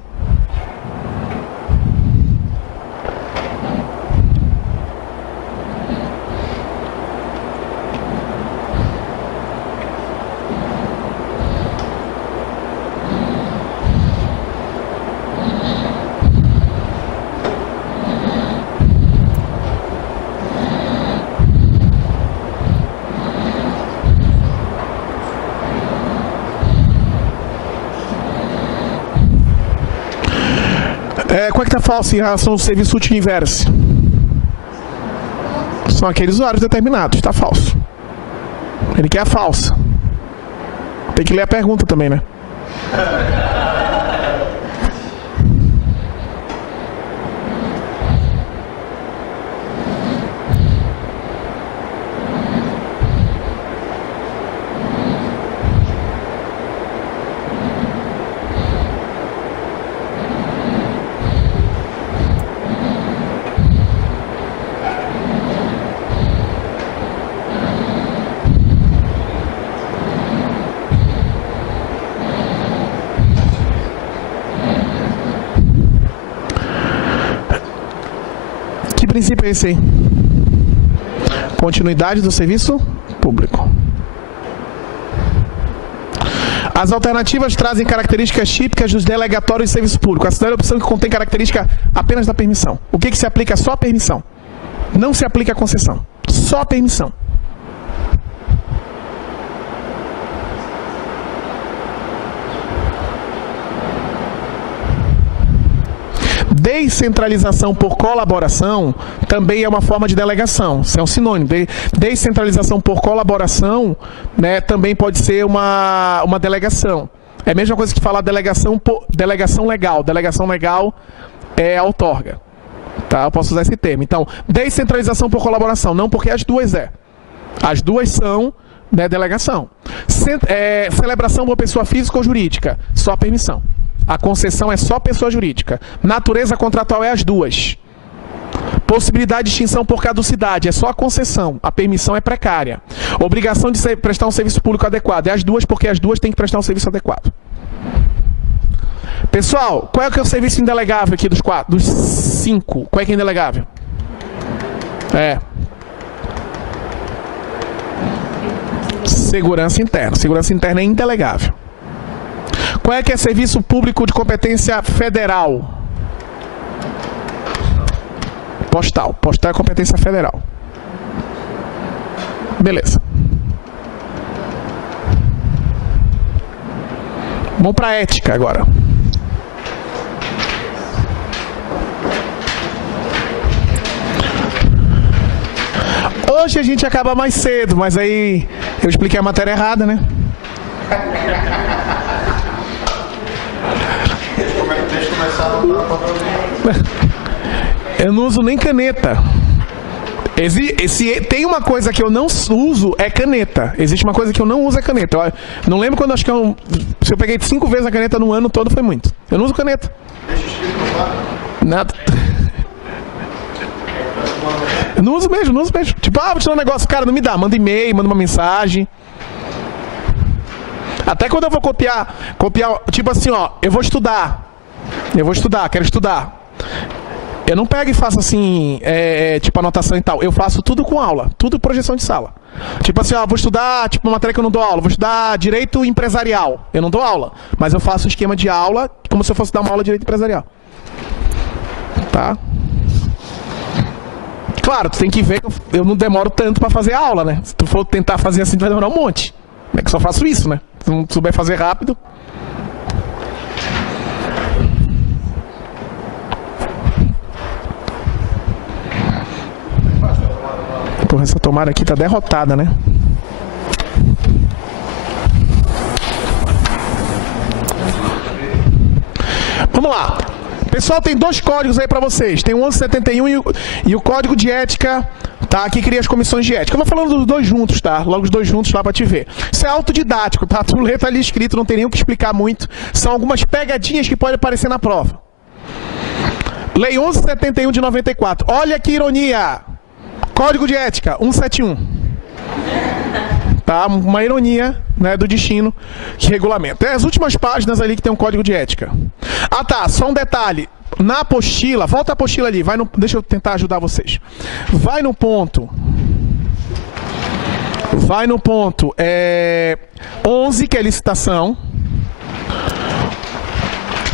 Qual é que está falso em relação ao serviço uti universi? São aqueles usuários determinados, está falso. Ele quer a falsa. Tem que ler a pergunta também, né? Que princípio é esse aí? Continuidade do serviço público. As alternativas trazem características típicas dos delegatórios de serviço público. Assinale a opção que contém característica apenas da permissão. O que se aplica só a permissão? Não se aplica a concessão. Só a permissão. Descentralização por colaboração também é uma forma de delegação. Isso é um sinônimo. Descentralização por colaboração, né, também pode ser uma delegação. É a mesma coisa que falar delegação legal. Delegação legal é a outorga. Tá? Eu posso usar esse termo. Então, descentralização por colaboração. Não porque as duas é. As duas são, né, delegação. Celebração por pessoa física ou jurídica. Só permissão. A concessão é só pessoa jurídica. Natureza contratual é as duas. Possibilidade de extinção por caducidade é só a concessão. A permissão é precária. Obrigação de prestar um serviço público adequado é as duas, porque as duas têm que prestar um serviço adequado. Pessoal, qual é que é o serviço indelegável aqui dos 5? Qual é que é indelegável? Segurança interna. Segurança interna é indelegável. Qual é que é serviço público de competência federal? Postal. Postal é competência federal. Beleza. Vamos para a ética agora. Hoje a gente acaba mais cedo, mas aí eu expliquei a matéria errada, né? Deixa eu começar a lutar. Eu não uso nem caneta. Tem uma coisa que eu não uso, é caneta. Existe uma coisa que eu não uso, é caneta. Eu não lembro quando, acho que se eu peguei 5 vezes a caneta no ano todo, foi muito. Eu não uso caneta. Deixa escrito no quadro. Nada. Eu não uso mesmo, Tipo, vou tirar um negócio, cara, não me dá. Manda e-mail, manda uma mensagem. Até quando eu vou copiar, tipo assim, ó, eu vou estudar, quero estudar. Eu não pego e faço assim, tipo anotação e tal. Eu faço tudo com aula, tudo projeção de sala. Tipo assim, ó, vou estudar, tipo uma matéria que eu não dou aula, vou estudar direito empresarial. Eu não dou aula, mas eu faço um esquema de aula como se eu fosse dar uma aula de direito empresarial. Tá? Claro, tu tem que ver que eu não demoro tanto pra fazer a aula, né? Se tu for tentar fazer assim, tu vai demorar um monte. É que só faço isso, né? Se não souber fazer rápido. Porra, essa tomada aqui tá derrotada, né? Vamos lá. Pessoal, tem 2 códigos aí pra vocês. Tem o 1171 e o código de ética, tá? Que cria as comissões de ética. Eu vou falando dos 2 juntos, tá? Logo os 2 juntos lá pra te ver. Isso é autodidático, tá? Tu lê, tá ali escrito, não tem nem o que explicar muito. São algumas pegadinhas que podem aparecer na prova. Lei 1171 de 94. Olha que ironia! Código de ética, 171. Tá? Uma ironia, né, do destino que regulamenta. É as últimas páginas ali que tem um código de ética. Ah tá, só um detalhe. Na apostila, volta a apostila ali, deixa eu tentar ajudar vocês. Vai no ponto 11, que é licitação.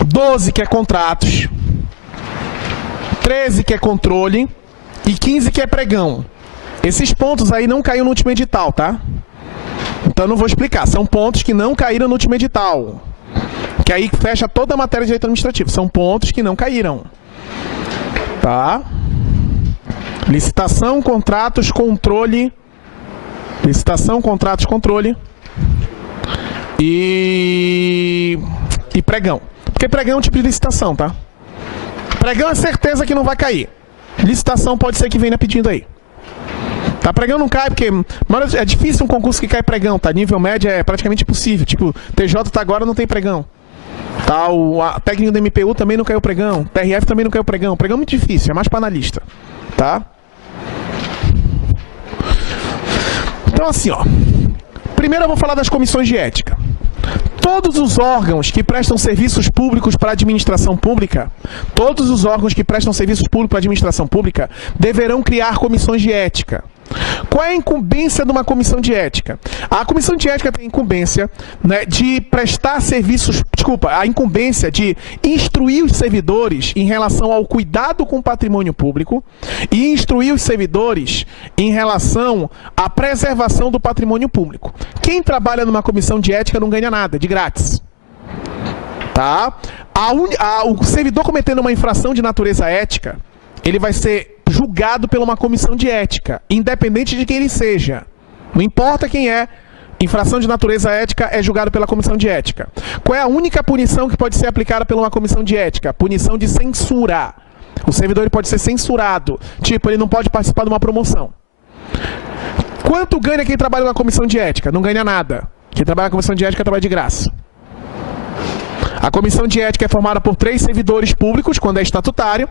12, que é contratos. 13, que é controle. E 15, que é pregão. Esses pontos aí não caíram no último edital, tá? Então eu não vou explicar. São pontos que não caíram no último edital. Que aí fecha toda a matéria de direito administrativo. São pontos que não caíram. Tá? Licitação, contratos, controle. Licitação, contratos, controle. E pregão. Porque pregão é um tipo de licitação, tá? Pregão é certeza que não vai cair. Licitação pode ser que venha pedindo aí. Tá, pregão não cai, porque é difícil um concurso que cai pregão, tá? Nível médio é praticamente impossível. Tipo, TJ tá agora, não tem pregão. Tá, a técnico do MPU também não caiu pregão. TRF também não caiu pregão. Pregão é muito difícil, é mais para analista. Tá? Então assim, ó. Primeiro eu vou falar das comissões de ética. Todos os órgãos que prestam serviços públicos para a administração pública, deverão criar comissões de ética. Qual é a incumbência de uma comissão de ética? A comissão de ética tem a incumbência, né, de prestar serviços, a incumbência de instruir os servidores em relação ao cuidado com o patrimônio público e instruir os servidores em relação à preservação do patrimônio público. Quem trabalha numa comissão de ética não ganha nada, de grátis. Tá? O servidor cometendo uma infração de natureza ética, ele vai ser julgado por uma comissão de ética, independente de quem ele seja. Não importa quem é, infração de natureza ética é julgado pela comissão de ética. Qual é a única punição que pode ser aplicada por uma comissão de ética? Punição de censura. O servidor ele pode ser censurado. Tipo, ele não pode participar de uma promoção. Quanto ganha quem trabalha na comissão de ética? Não ganha nada. Quem trabalha na comissão de ética trabalha de graça. A comissão de ética é formada por 3 servidores públicos, quando é estatutário,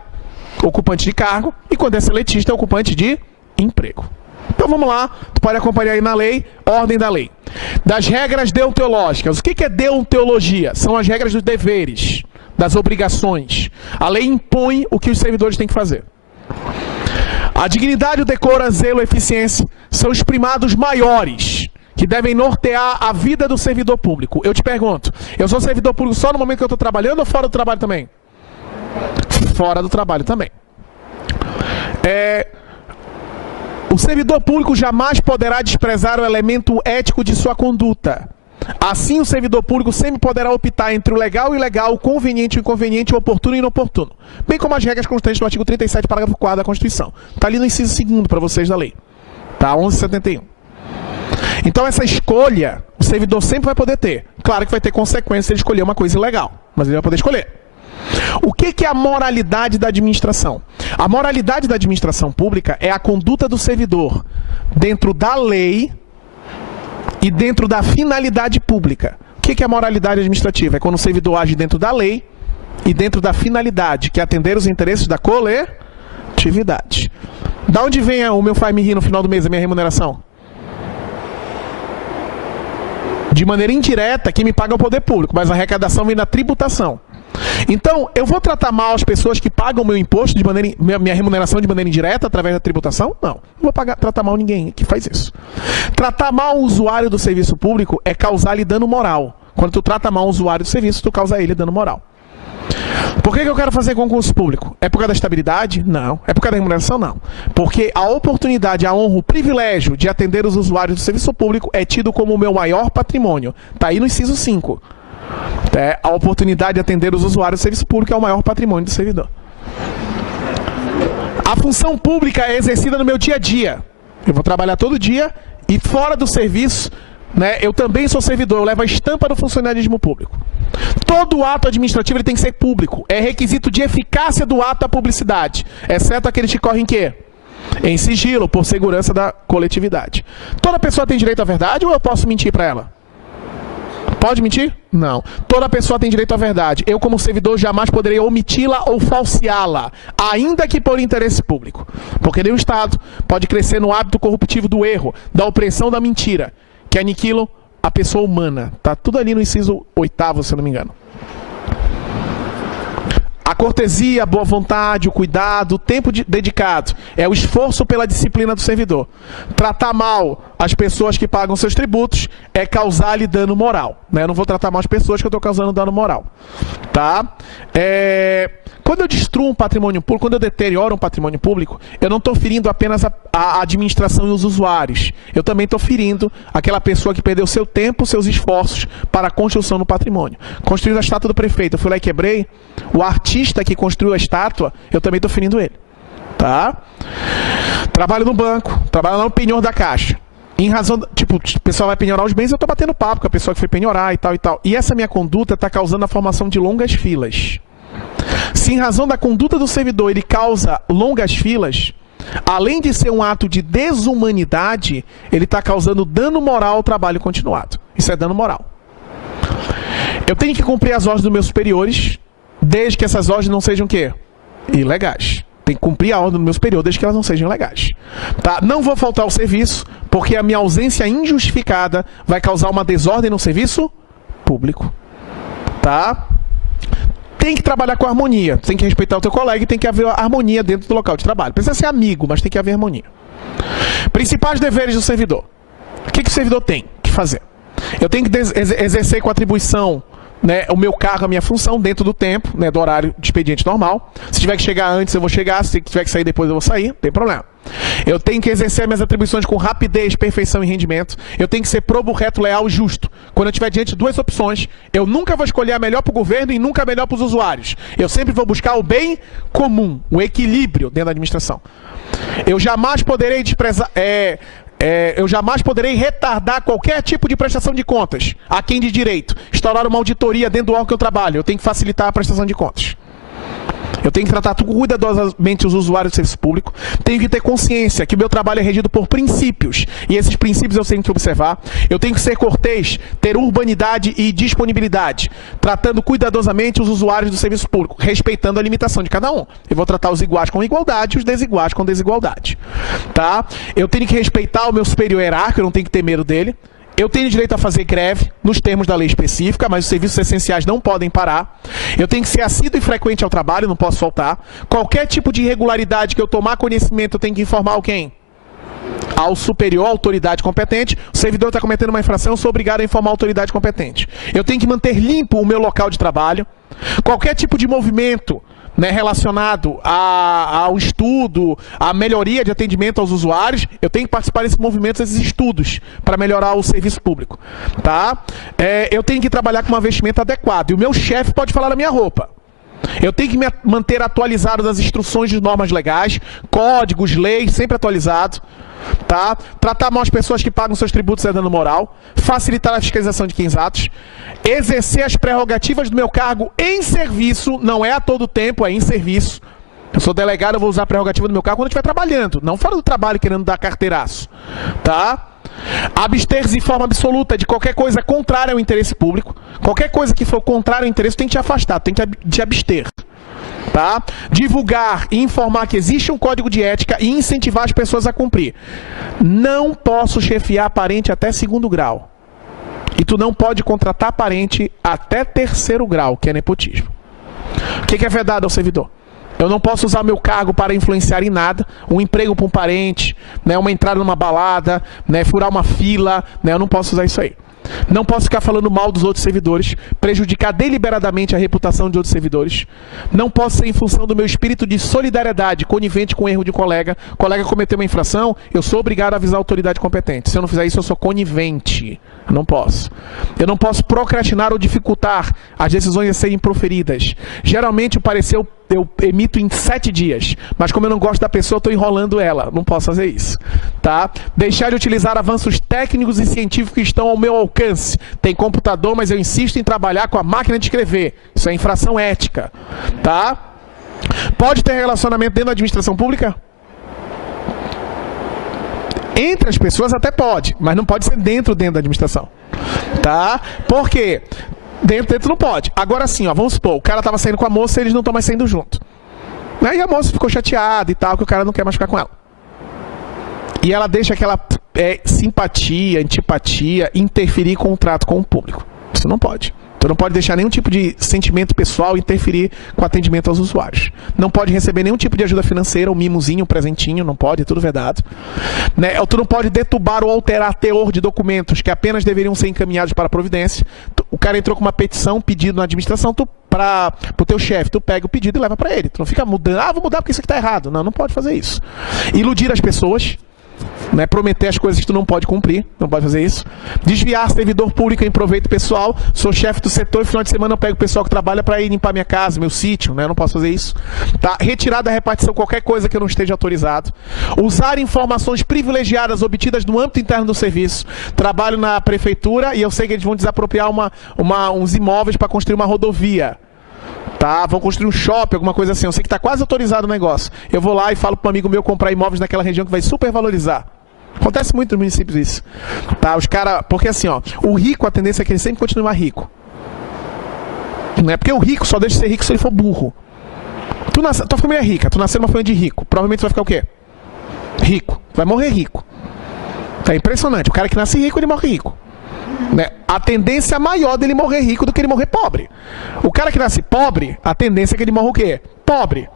ocupante de cargo, e quando é seletista, é ocupante de emprego. Então vamos lá, tu pode acompanhar aí na lei, ordem da lei. Das regras deontológicas. O que é deontologia? São as regras dos deveres, das obrigações. A lei impõe o que os servidores têm que fazer. A dignidade, o decoro, zelo e eficiência são os primados maiores que devem nortear a vida do servidor público. Eu te pergunto, eu sou servidor público só no momento que eu estou trabalhando ou fora do trabalho também? Fora do trabalho também. O servidor público jamais poderá desprezar o elemento ético de sua conduta. Assim, o servidor público sempre poderá optar entre o legal e ilegal, o conveniente e inconveniente, o oportuno e inoportuno. Bem como as regras constantes do artigo 37, parágrafo 4 da Constituição. Está ali no inciso 2º para vocês da lei. Tá? 1171. Então, essa escolha, o servidor sempre vai poder ter. Claro que vai ter consequência se ele escolher uma coisa ilegal, mas ele vai poder escolher. O que é a moralidade da administração? A moralidade da administração pública é a conduta do servidor dentro da lei e dentro da finalidade pública. O que é a moralidade administrativa? É quando o servidor age dentro da lei e dentro da finalidade, que é atender os interesses da coletividade. Da onde vem o meu faz me rir no final do mês, a minha remuneração? De maneira indireta, quem me paga é o poder público, mas a arrecadação vem da tributação. Então, eu vou tratar mal as pessoas que pagam meu imposto, minha remuneração de maneira indireta, através da tributação? Não. Não vou tratar mal ninguém que faz isso. Tratar mal o usuário do serviço público é causar-lhe dano moral. Quando tu trata mal o usuário do serviço, tu causa a ele dano moral. Por que eu quero fazer concurso público? É por causa da estabilidade? Não. É por causa da remuneração? Não. Porque a oportunidade, a honra, o privilégio de atender os usuários do serviço público é tido como o meu maior patrimônio. Está aí no inciso 5. A oportunidade de atender os usuários do serviço público é o maior patrimônio do servidor. A função pública é exercida no meu dia a dia. Eu vou trabalhar todo dia e fora do serviço, eu também sou servidor, eu levo a estampa do funcionalismo público. Todo ato administrativo ele tem que ser público. É requisito de eficácia do ato a publicidade, exceto aqueles que correm em quê? Em sigilo, por segurança da coletividade. Toda pessoa tem direito à verdade ou eu posso mentir para ela? Pode mentir? Não. Toda pessoa tem direito à verdade. Eu, como servidor, jamais poderei omiti-la ou falseá-la, ainda que por interesse público. Porque nenhum Estado pode crescer no hábito corruptivo do erro, da opressão, da mentira, que aniquilam a pessoa humana. Está tudo ali no inciso 8º, se eu não me engano. A cortesia, a boa vontade, o cuidado, o tempo dedicado, é o esforço pela disciplina do servidor. Tratar mal as pessoas que pagam seus tributos é causar-lhe dano moral. Eu não vou tratar mal as pessoas que eu estou causando dano moral. Tá? Quando eu destruo um patrimônio público, quando eu deterioro um patrimônio público, eu não estou ferindo apenas a administração e os usuários. Eu também estou ferindo aquela pessoa que perdeu seu tempo, seus esforços para a construção do patrimônio. Construindo a estátua do prefeito, eu fui lá e quebrei. O artista que construiu a estátua, eu também estou ferindo ele. Tá? Trabalho no banco, trabalho no penhor da caixa. Em razão, o pessoal vai penhorar os bens, eu estou batendo papo com a pessoa que foi penhorar e tal e tal. E essa minha conduta está causando a formação de longas filas. Se em razão da conduta do servidor ele causa longas filas, além de ser um ato de desumanidade, ele está causando dano moral ao trabalho continuado. Isso é dano moral. Eu tenho que cumprir as ordens dos meus superiores, desde que essas ordens não sejam o quê? Ilegais. Tem que cumprir a ordem do meu superior, desde que elas não sejam ilegais. Tá? Não vou faltar ao serviço, porque a minha ausência injustificada vai causar uma desordem no serviço público. Tá? Tem que trabalhar com harmonia. Tem que respeitar o teu colega e tem que haver harmonia dentro do local de trabalho. Precisa ser amigo, mas tem que haver harmonia. Principais deveres do servidor. O que o servidor tem que fazer? Eu tenho que exercer com atribuição o meu cargo, a minha função, dentro do tempo, do horário de expediente normal. Se tiver que chegar antes, eu vou chegar. Se tiver que sair depois, eu vou sair. Não tem problema. Eu tenho que exercer minhas atribuições com rapidez, perfeição e rendimento. Eu tenho que ser probo, reto, leal e justo. Quando eu estiver diante de duas opções, eu nunca vou escolher a melhor para o governo e nunca a melhor para os usuários. Eu sempre vou buscar o bem comum, o equilíbrio dentro da administração. Eu jamais poderei eu jamais poderei retardar qualquer tipo de prestação de contas a quem de direito. Instaurar uma auditoria dentro do órgão que eu trabalho. Eu tenho que facilitar a prestação de contas. Eu tenho que tratar cuidadosamente os usuários do serviço público. Tenho que ter consciência que o meu trabalho é regido por princípios. E esses princípios eu tenho que observar. Eu tenho que ser cortês, ter urbanidade e disponibilidade. Tratando cuidadosamente os usuários do serviço público, respeitando a limitação de cada um. Eu vou tratar os iguais com igualdade e os desiguais com desigualdade. Tá? Eu tenho que respeitar o meu superior hierárquico, eu não tenho que ter medo dele. Eu tenho direito a fazer greve, nos termos da lei específica, mas os serviços essenciais não podem parar. Eu tenho que ser assíduo e frequente ao trabalho, não posso faltar. Qualquer tipo de irregularidade que eu tomar conhecimento, eu tenho que informar quem? Ao superior, autoridade competente. O servidor está cometendo uma infração, eu sou obrigado a informar a autoridade competente. Eu tenho que manter limpo o meu local de trabalho. Qualquer tipo de movimento, né, relacionado ao estudo, à melhoria de atendimento aos usuários, eu tenho que participar desses movimentos, desses estudos, para melhorar o serviço público. Tá? Eu tenho que trabalhar com uma vestimenta adequada. E o meu chefe pode falar da minha roupa. Eu tenho que me manter atualizado das instruções de normas legais, códigos, leis, sempre atualizado. Tá? Tratar mal as pessoas que pagam seus tributos é dano moral. Facilitar a fiscalização de quem atos. Exercer as prerrogativas do meu cargo em serviço, não é a todo tempo, é em serviço. Eu sou delegado, eu vou usar a prerrogativa do meu cargo quando eu estiver trabalhando, não fora do trabalho querendo dar carteiraço. Tá? Abster-se de forma absoluta de qualquer coisa contrária ao interesse público. Qualquer coisa que for contrária ao interesse tem que te afastar, tem que te abster. Tá? Divulgar e informar que existe um código de ética e incentivar as pessoas a cumprir. Não posso chefiar parente até 2º grau. E tu não pode contratar parente até 3º grau, que é nepotismo. O que é vedado ao servidor? Eu não posso usar meu cargo para influenciar em nada. Um emprego para um parente, né, uma entrada numa balada, né, furar uma fila, né, eu não posso usar isso aí. Não posso ficar falando mal dos outros servidores, prejudicar deliberadamente a reputação de outros servidores. Não posso ser em função do meu espírito de solidariedade, conivente com o erro de colega. O colega cometeu uma infração, eu sou obrigado a avisar a autoridade competente. Se eu não fizer isso, eu sou conivente. Não posso. Eu não posso procrastinar ou dificultar as decisões a serem proferidas. Geralmente o parecer eu emito em 7 dias, mas como eu não gosto da pessoa, eu estou enrolando ela. Não posso fazer isso. Tá? Deixar de utilizar avanços técnicos e científicos que estão ao meu alcance. Tem computador, mas eu insisto em trabalhar com a máquina de escrever. Isso é infração ética. Tá? Pode ter relacionamento dentro da administração pública? Entre as pessoas até pode, mas não pode ser dentro da administração. Tá? Por quê? Dentro não pode. Agora sim, ó, vamos supor, o cara estava saindo com a moça e eles não estão mais saindo junto. Aí a moça ficou chateada e tal, que o cara não quer mais ficar com ela. E ela deixa aquela simpatia, antipatia, interferir com o trato com o público. Isso não pode. Então não pode deixar nenhum tipo de sentimento pessoal interferir com o atendimento aos usuários. Não pode receber nenhum tipo de ajuda financeira, um mimozinho, um presentinho, não pode, é tudo vedado. Né? Tu não pode deturbar ou alterar teor de documentos que apenas deveriam ser encaminhados para a providência. O cara entrou com uma petição, pedido na administração, para o teu chefe, tu pega o pedido e leva para ele. Tu não fica mudando, vou mudar porque isso aqui está errado. Não, não pode fazer isso. Iludir as pessoas. Né, prometer as coisas que tu não pode cumprir, não pode fazer isso. Desviar servidor público em proveito pessoal. Sou chefe do setor e final de semana eu pego o pessoal que trabalha para ir limpar minha casa, meu sítio, né, não posso fazer isso. Tá? Retirar da repartição qualquer coisa que eu não esteja autorizado. Usar informações privilegiadas obtidas no âmbito interno do serviço. Trabalho na prefeitura e eu sei que eles vão desapropriar uns imóveis para construir uma rodovia. Tá, vão construir um shopping, alguma coisa assim. Eu sei que está quase autorizado o negócio. Eu vou lá e falo para um amigo meu comprar imóveis naquela região que vai supervalorizar. Acontece muito nos municípios isso. Tá, os caras... Porque assim, ó, o rico, a tendência é que ele sempre continue mais rico. Não é porque o rico só deixa de ser rico se ele for burro. Tua família é rica, tu nasceu numa família de rico. Provavelmente tu vai ficar o quê? Rico. Vai morrer rico. Tá impressionante. O cara que nasce rico, ele morre rico. Né? A tendência maior dele morrer rico do que ele morrer pobre. O cara que nasce pobre, a tendência é que ele morra o quê? Pobre.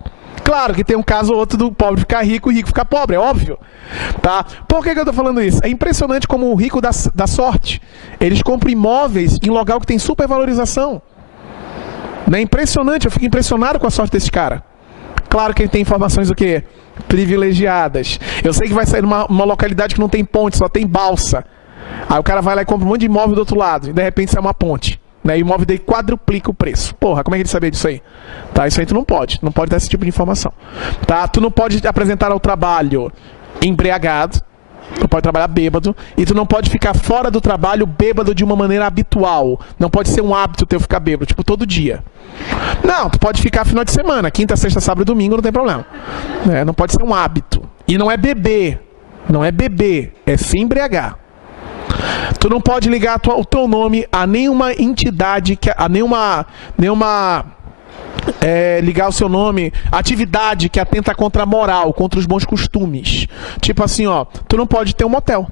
Claro que tem um caso ou outro do pobre ficar rico e o rico ficar pobre, é óbvio. Tá? Por que eu tô falando isso? É impressionante como o rico dá sorte. Eles compram imóveis em local que tem supervalorização. É impressionante, eu fico impressionado com a sorte desse cara. Claro que ele tem informações o quê? Privilegiadas. Eu sei que vai sair numa localidade que não tem ponte, só tem balsa. Aí o cara vai lá e compra um monte de imóvel do outro lado. E de repente sai uma ponte. Né? E o imóvel dele quadruplica o preço. Porra, como é que ele sabia disso aí? Tá, isso aí tu não pode. Não pode dar esse tipo de informação. Tá? Tu não pode apresentar ao trabalho embriagado. Não pode trabalhar bêbado. E tu não pode ficar fora do trabalho bêbado de uma maneira habitual. Não pode ser um hábito teu ficar bêbado, tipo, todo dia. Não, tu pode ficar final de semana. Quinta, sexta, sábado e domingo, não tem problema. Não pode ser um hábito. E não é beber. Não é beber. É se embriagar. Tu não pode ligar o teu nome a nenhuma entidade, a nenhuma ligar o seu nome, atividade que atenta contra a moral, contra os bons costumes. Tipo assim, ó, tu não pode ter um motel.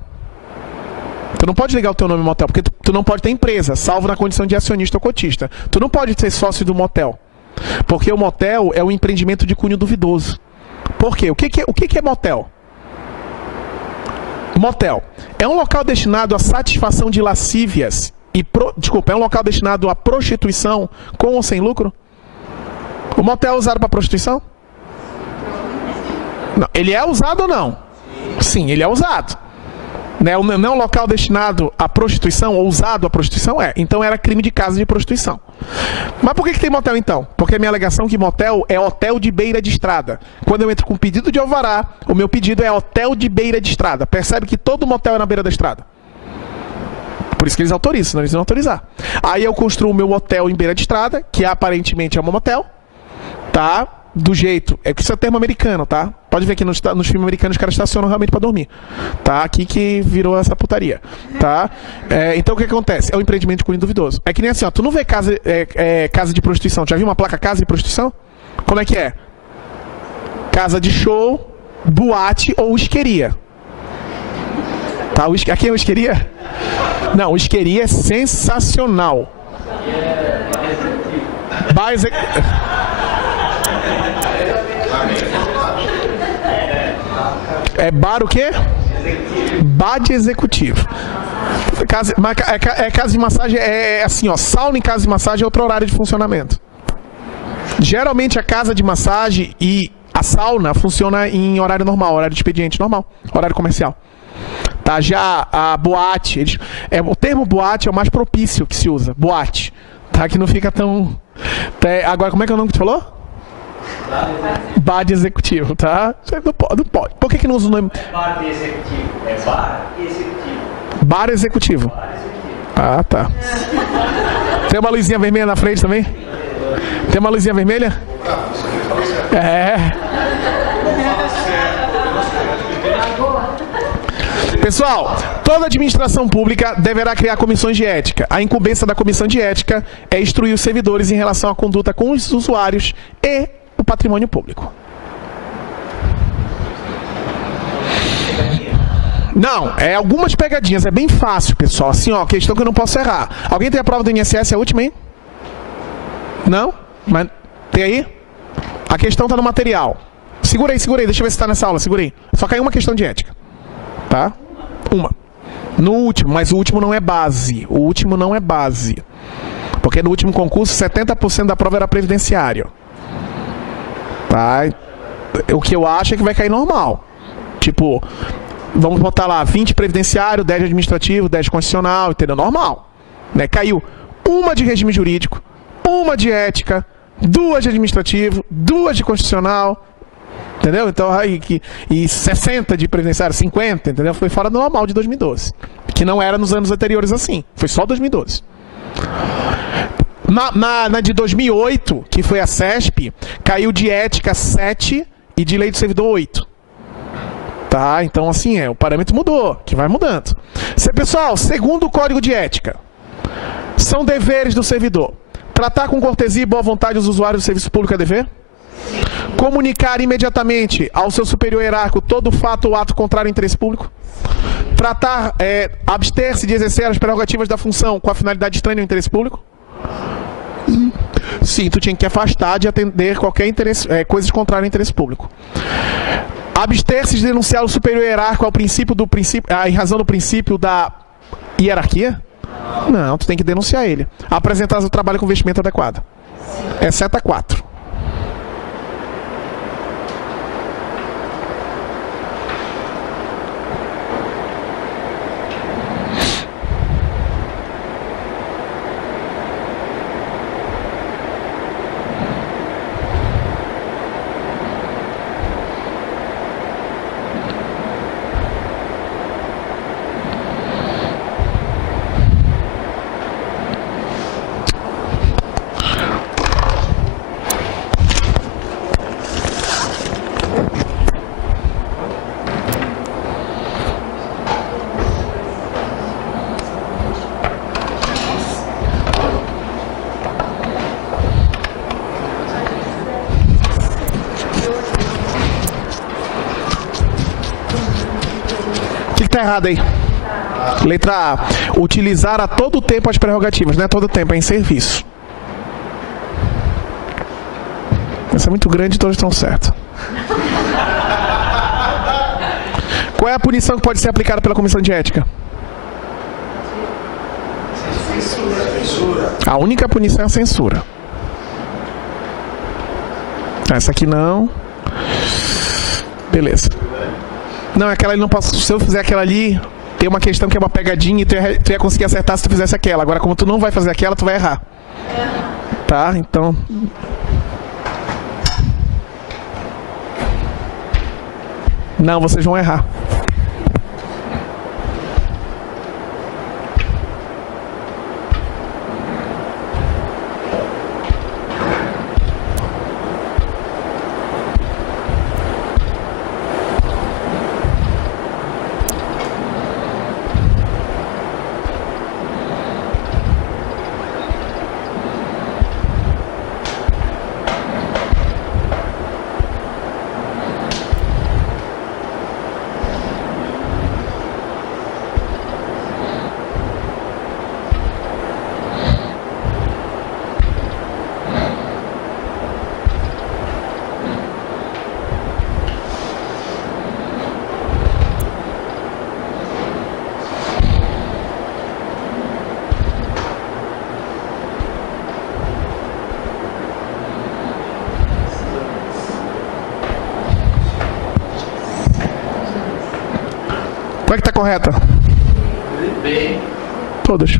Tu não pode ligar o teu nome ao motel, porque tu não pode ter empresa, salvo na condição de acionista ou cotista. Tu não pode ser sócio do motel, porque o motel é um empreendimento de cunho duvidoso. Por quê? O que é motel? Motel é um local destinado à satisfação de lascívias é um local destinado à prostituição com ou sem lucro? O motel é usado para prostituição? Não. Ele é usado ou não? Sim, ele é usado. Não é um local destinado à prostituição ou usado à prostituição? Então era crime de casa de prostituição. Mas por que tem motel então? Porque a minha alegação é que motel é hotel de beira de estrada. Quando eu entro com pedido de alvará, o meu pedido é hotel de beira de estrada. Percebe que todo motel é na beira da estrada. Por isso que eles autorizam, senão eles não autorizar. Aí eu construo o meu hotel em beira de estrada, que aparentemente é um motel. Tá? Do jeito... É que isso é termo americano, tá? Pode ver que nos filmes americanos os caras estacionam realmente pra dormir. Tá? Aqui que virou essa putaria. Tá? Então o que acontece? É um empreendimento de cunho duvidoso. É que nem assim, ó. Tu não vê casa de prostituição. Já viu uma placa casa de prostituição? Como é que é? Casa de show, boate ou isqueria. Tá? Aqui é o isqueria? Não, o isqueria é sensacional. É bar o quê? Bar de executivo. Casa de massagem é assim, ó. Sauna em casa de massagem é outro horário de funcionamento. Geralmente a casa de massagem e a sauna funciona em horário normal, horário de expediente normal, horário comercial. Tá? Já a boate, o termo boate é o mais propício que se usa. Boate. Tá? Que não fica tão... Agora, como é que é o nome que tu falou? Bar de executivo, tá? Não pode. Por que não usa o nome? Bar de executivo. É bar executivo. Bar executivo. Ah, tá. Tem uma luzinha vermelha na frente também? Tem uma luzinha vermelha? Pessoal, toda administração pública deverá criar comissões de ética. A incumbência da comissão de ética é instruir os servidores em relação à conduta com os usuários e o patrimônio público. Não, algumas pegadinhas, é bem fácil, pessoal. Assim, ó, questão que eu não posso errar. Alguém tem a prova do INSS, a última, hein? Não? Mas tem aí? A questão tá no material. Segura aí, deixa eu ver se tá nessa aula, segura aí. Só caiu uma questão de ética. Tá? Uma. No último, mas o último não é base. O último não é base. Porque no último concurso, 70% da prova era previdenciário. Tá? O que eu acho é que vai cair normal. Tipo, vamos botar lá 20 previdenciário, 10 de administrativo, 10 de constitucional, entendeu? Normal. Né? Caiu uma de regime jurídico, uma de ética, 2 de administrativo, 2 de constitucional. Entendeu? Então, e 60 de previdenciário, 50, entendeu? Foi fora do normal de 2012. Que não era nos anos anteriores assim. Foi só 2012. Na de 2008, que foi a CESP, caiu de ética 7 e de lei do servidor 8. Tá? Então, assim, o parâmetro mudou, que vai mudando. Pessoal, segundo o Código de Ética, são deveres do servidor. Tratar com cortesia e boa vontade os usuários do serviço público é dever? Comunicar imediatamente ao seu superior hierárquico todo fato ou ato contrário ao interesse público? Abster-se de exercer as prerrogativas da função com a finalidade estranha ao interesse público? Sim, tu tinha que afastar de atender qualquer interesse, coisas contrárias ao interesse público. Abster-se de denunciar o superior hierárquico em razão do princípio da hierarquia? Não, tu tem que denunciar ele. Apresentar o trabalho com vestimento adequado. Exceto a 4. tá errado aí. Letra A. Utilizar a todo tempo as prerrogativas. Não é todo tempo, é em serviço. Essa é muito grande e todos estão certos. Qual é a punição que pode ser aplicada pela comissão de ética? Censura. A única punição é a censura. Essa aqui não. Beleza. Não, aquela ali não posso. Se eu fizer aquela ali, tem uma questão que é uma pegadinha e tu ia conseguir acertar se tu fizesse aquela. Agora, como tu não vai fazer aquela, tu vai errar. Tá? Então. Não, vocês vão errar. Qual é que tá correta? B. Todas.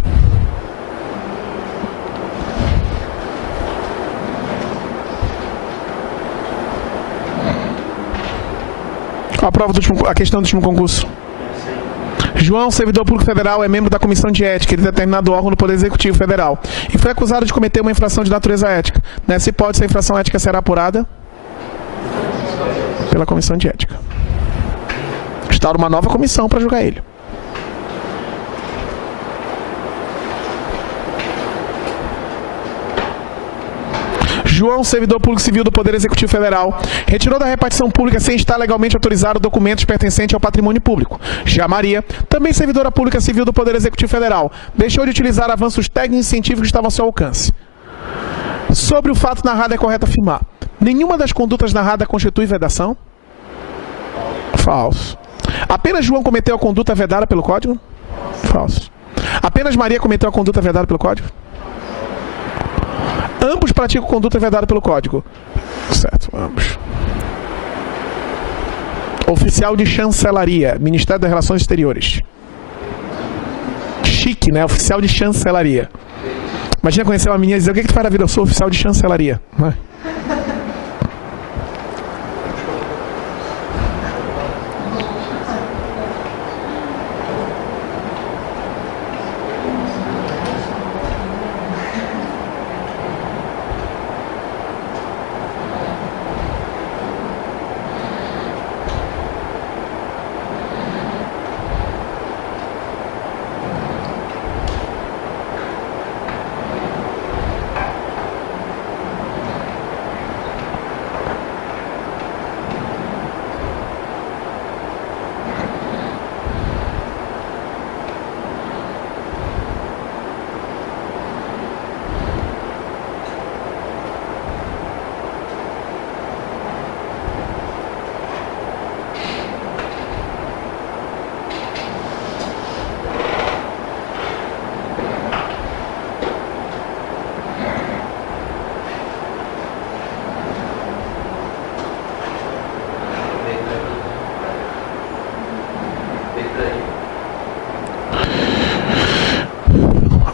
A prova do último, a questão do último concurso. João, servidor público federal, é membro da comissão de ética de determinado órgão do Poder Executivo Federal e foi acusado de cometer uma infração de natureza ética. Nessa hipótese, a infração ética será apurada pela comissão de ética. Instaura uma nova comissão para julgar ele. João, servidor público civil do Poder Executivo Federal, retirou da repartição pública sem estar legalmente autorizado documentos pertencentes ao patrimônio público. Já Maria, também servidora pública civil do Poder Executivo Federal, deixou de utilizar avanços técnicos e científicos que estavam ao seu alcance. Sobre o fato narrado, é correto afirmar: nenhuma das condutas narradas constitui vedação? Falso. Apenas João cometeu a conduta vedada pelo Código? Falso. Apenas Maria cometeu a conduta vedada pelo Código? Ambos praticam conduta vedada pelo Código. Certo, ambos. Oficial de chancelaria, Ministério das Relações Exteriores. Chique, né? Oficial de chancelaria. Imagina conhecer uma menina e dizer: o que tu faz na vida? Eu sou oficial de chancelaria. Não é?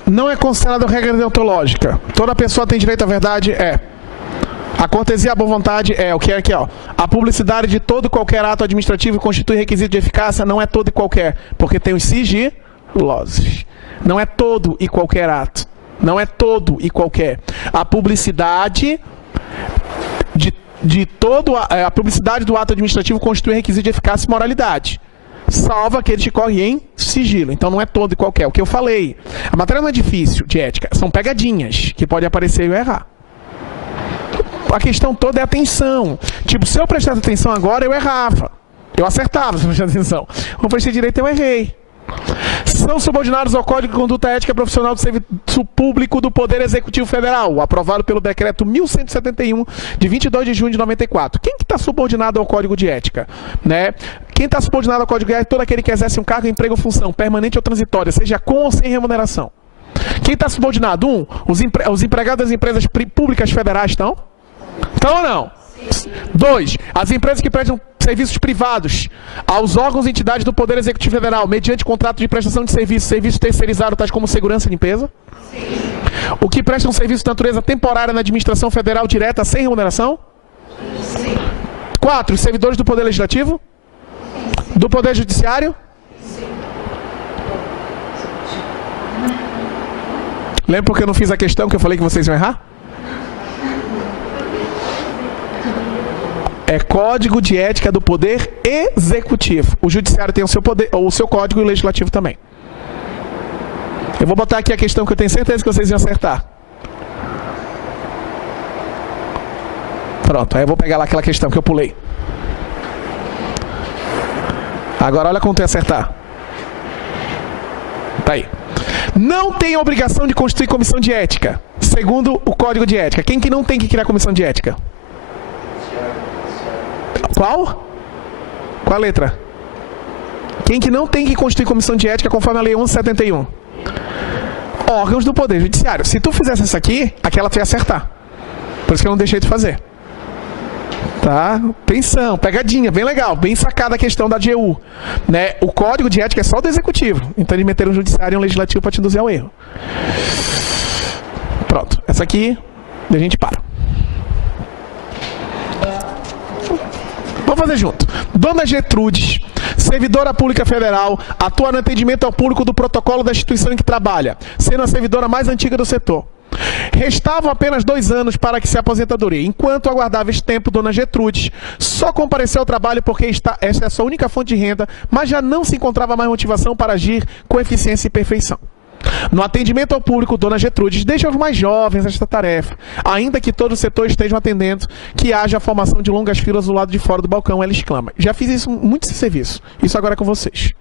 Não é considerado regra deontológica. Toda pessoa tem direito à verdade? É. A cortesia e a boa vontade é o que é aqui, ó. A publicidade de todo e qualquer ato administrativo constitui requisito de eficácia, não é todo e qualquer, porque tem os sigilosos. Não é todo e qualquer ato. Não é todo e qualquer. A publicidade a publicidade do ato administrativo constitui requisito de eficácia e moralidade, salvo aqueles que correm em sigilo. Então não é todo e qualquer. O que eu falei, a matéria não é difícil de ética, são pegadinhas que pode aparecer e eu errar. A questão toda é atenção. Tipo, se eu prestasse atenção agora, eu errava. Eu acertava, se prestar atenção. Quando eu prestei direito, eu errei. São subordinados ao Código de Conduta Ética Profissional do Serviço Público do Poder Executivo Federal, aprovado pelo Decreto 1171, de 22 de junho de 94. Quem que está subordinado ao Código de Ética? Né? Quem está subordinado ao Código de Ética é todo aquele que exerce um cargo, emprego ou função, permanente ou transitória, seja com ou sem remuneração. Quem está subordinado? Os empregados das empresas públicas federais estão? Estão ou não? 2. As empresas que prestam serviços privados aos órgãos e entidades do Poder Executivo Federal, mediante contrato de prestação de serviço terceirizado, tais como segurança e limpeza. Sim. O que prestam serviço de natureza temporária na administração federal direta sem remuneração. Sim. 4. Os servidores do Poder Legislativo. Sim. Do Poder Judiciário. Sim. Lembra porque eu não fiz a questão que eu falei que vocês iam errar? É Código de Ética do Poder Executivo. O Judiciário tem o seu poder, ou o seu código, e o Legislativo também. Eu vou botar aqui a questão que eu tenho certeza que vocês iam acertar. Pronto, aí eu vou pegar lá aquela questão que eu pulei. Agora olha como tu ia acertar. Tá aí. Não tem a obrigação de constituir comissão de ética, segundo o Código de Ética. Quem que não tem que criar comissão de ética? Qual? Qual a letra? Quem que não tem que constituir comissão de ética conforme a Lei 1171? Órgãos do Poder Judiciário. Se tu fizesse isso aqui, aquela tu ia acertar. Por isso que eu não deixei de fazer. Tá? Atenção, pegadinha, bem legal, bem sacada a questão da AGU. Né? O Código de Ética é só do Executivo. Então eles meteram um Judiciário e um Legislativo para te induzir ao erro. Pronto, essa aqui a gente para. Vamos fazer junto. Dona Gertrudes, servidora pública federal, atua no atendimento ao público do protocolo da instituição em que trabalha, sendo a servidora mais antiga do setor. Restavam apenas 2 anos para que se aposentadoria. Enquanto aguardava este tempo, Dona Gertrudes só compareceu ao trabalho porque esta é a sua única fonte de renda, mas já não se encontrava mais motivação para agir com eficiência e perfeição. No atendimento ao público, Dona Gertrudes deixa os mais jovens esta tarefa, ainda que todo o setor estejam atendendo, que haja a formação de longas filas do lado de fora do balcão, ela exclama. Já fiz isso, muito esse serviço. Isso agora é com vocês.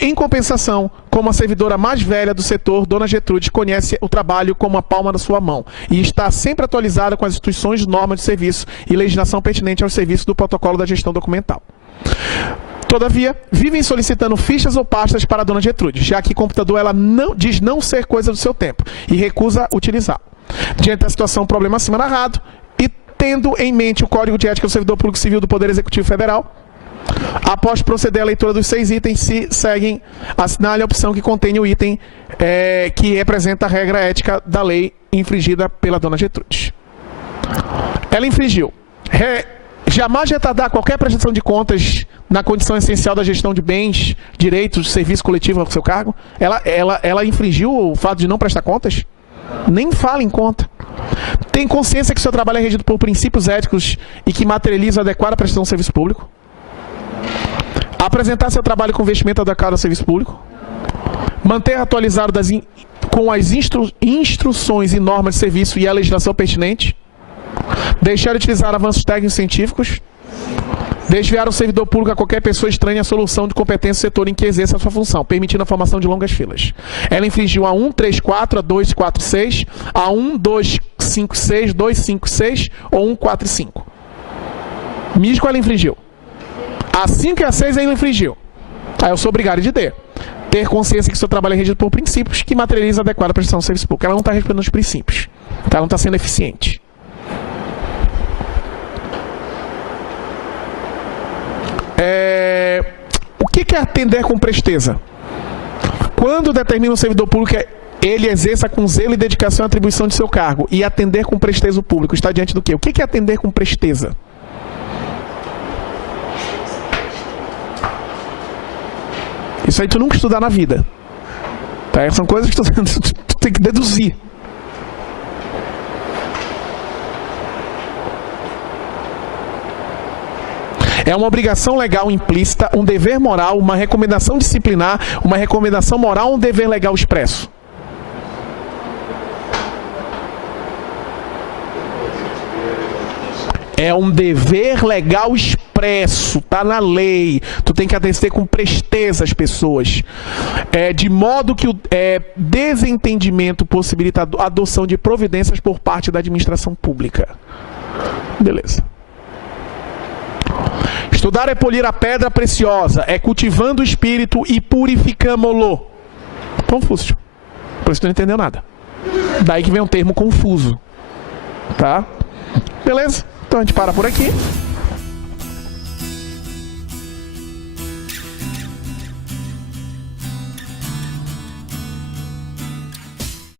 Em compensação, como a servidora mais velha do setor, Dona Gertrudes conhece o trabalho como a palma da sua mão e está sempre atualizada com as instituições, normas de serviço e legislação pertinente ao serviço do protocolo da gestão documental. Todavia, vivem solicitando fichas ou pastas para a Dona Gertrudes, já que computador ela diz não ser coisa do seu tempo e recusa utilizar. Diante da situação, problema acima narrado, e tendo em mente o Código de Ética do Servidor Público Civil do Poder Executivo Federal, após proceder à leitura dos 6 itens, se seguem, assinale a opção que contém o item que representa a regra ética da lei infringida pela Dona Gertrudes. Ela infringiu. Jamais retardar qualquer prestação de contas na condição essencial da gestão de bens, direitos, serviço coletivo ao seu cargo. Ela infringiu o fato de não prestar contas? Nem fala em conta. Tem consciência que seu trabalho é regido por princípios éticos e que materializa a adequada prestação de serviço público? Apresentar seu trabalho com vestimento adequado ao serviço público? Manter atualizado com as instruções e normas de serviço e a legislação pertinente? Deixar de utilizar avanços técnicos científicos? Desviar o servidor público a qualquer pessoa estranha à solução de competência do setor em que exerça a sua função, permitindo a formação de longas filas. Ela infringiu a 134, a 246, a 1256, 256 ou 145. Místico ela infringiu. A 5 e a 6 ela infringiu. Aí eu sou obrigado de ter consciência que seu trabalho é regido por princípios que materializam a adequada prestação de serviço público. Ela não está respeitando os princípios. Ela não está sendo eficiente. O que é atender com presteza? Quando determina um servidor público, ele exerça com zelo e dedicação a atribuição de seu cargo, e atender com presteza o público está diante do quê? O que é atender com presteza? Isso aí tu nunca estudar na vida. Tá? São coisas que tu tem que deduzir. É uma obrigação legal implícita, um dever moral, uma recomendação disciplinar, uma recomendação moral, um dever legal expresso. É um dever legal expresso, tá na lei. Tu tem que atender com presteza as pessoas. De modo que o desentendimento possibilita a adoção de providências por parte da administração pública. Beleza. Estudar é polir a pedra preciosa, é cultivando o espírito e purificamo-lo. Confúcio. Por isso tu não entendeu nada. Daí que vem um termo confuso. Tá? Beleza? Então a gente para por aqui.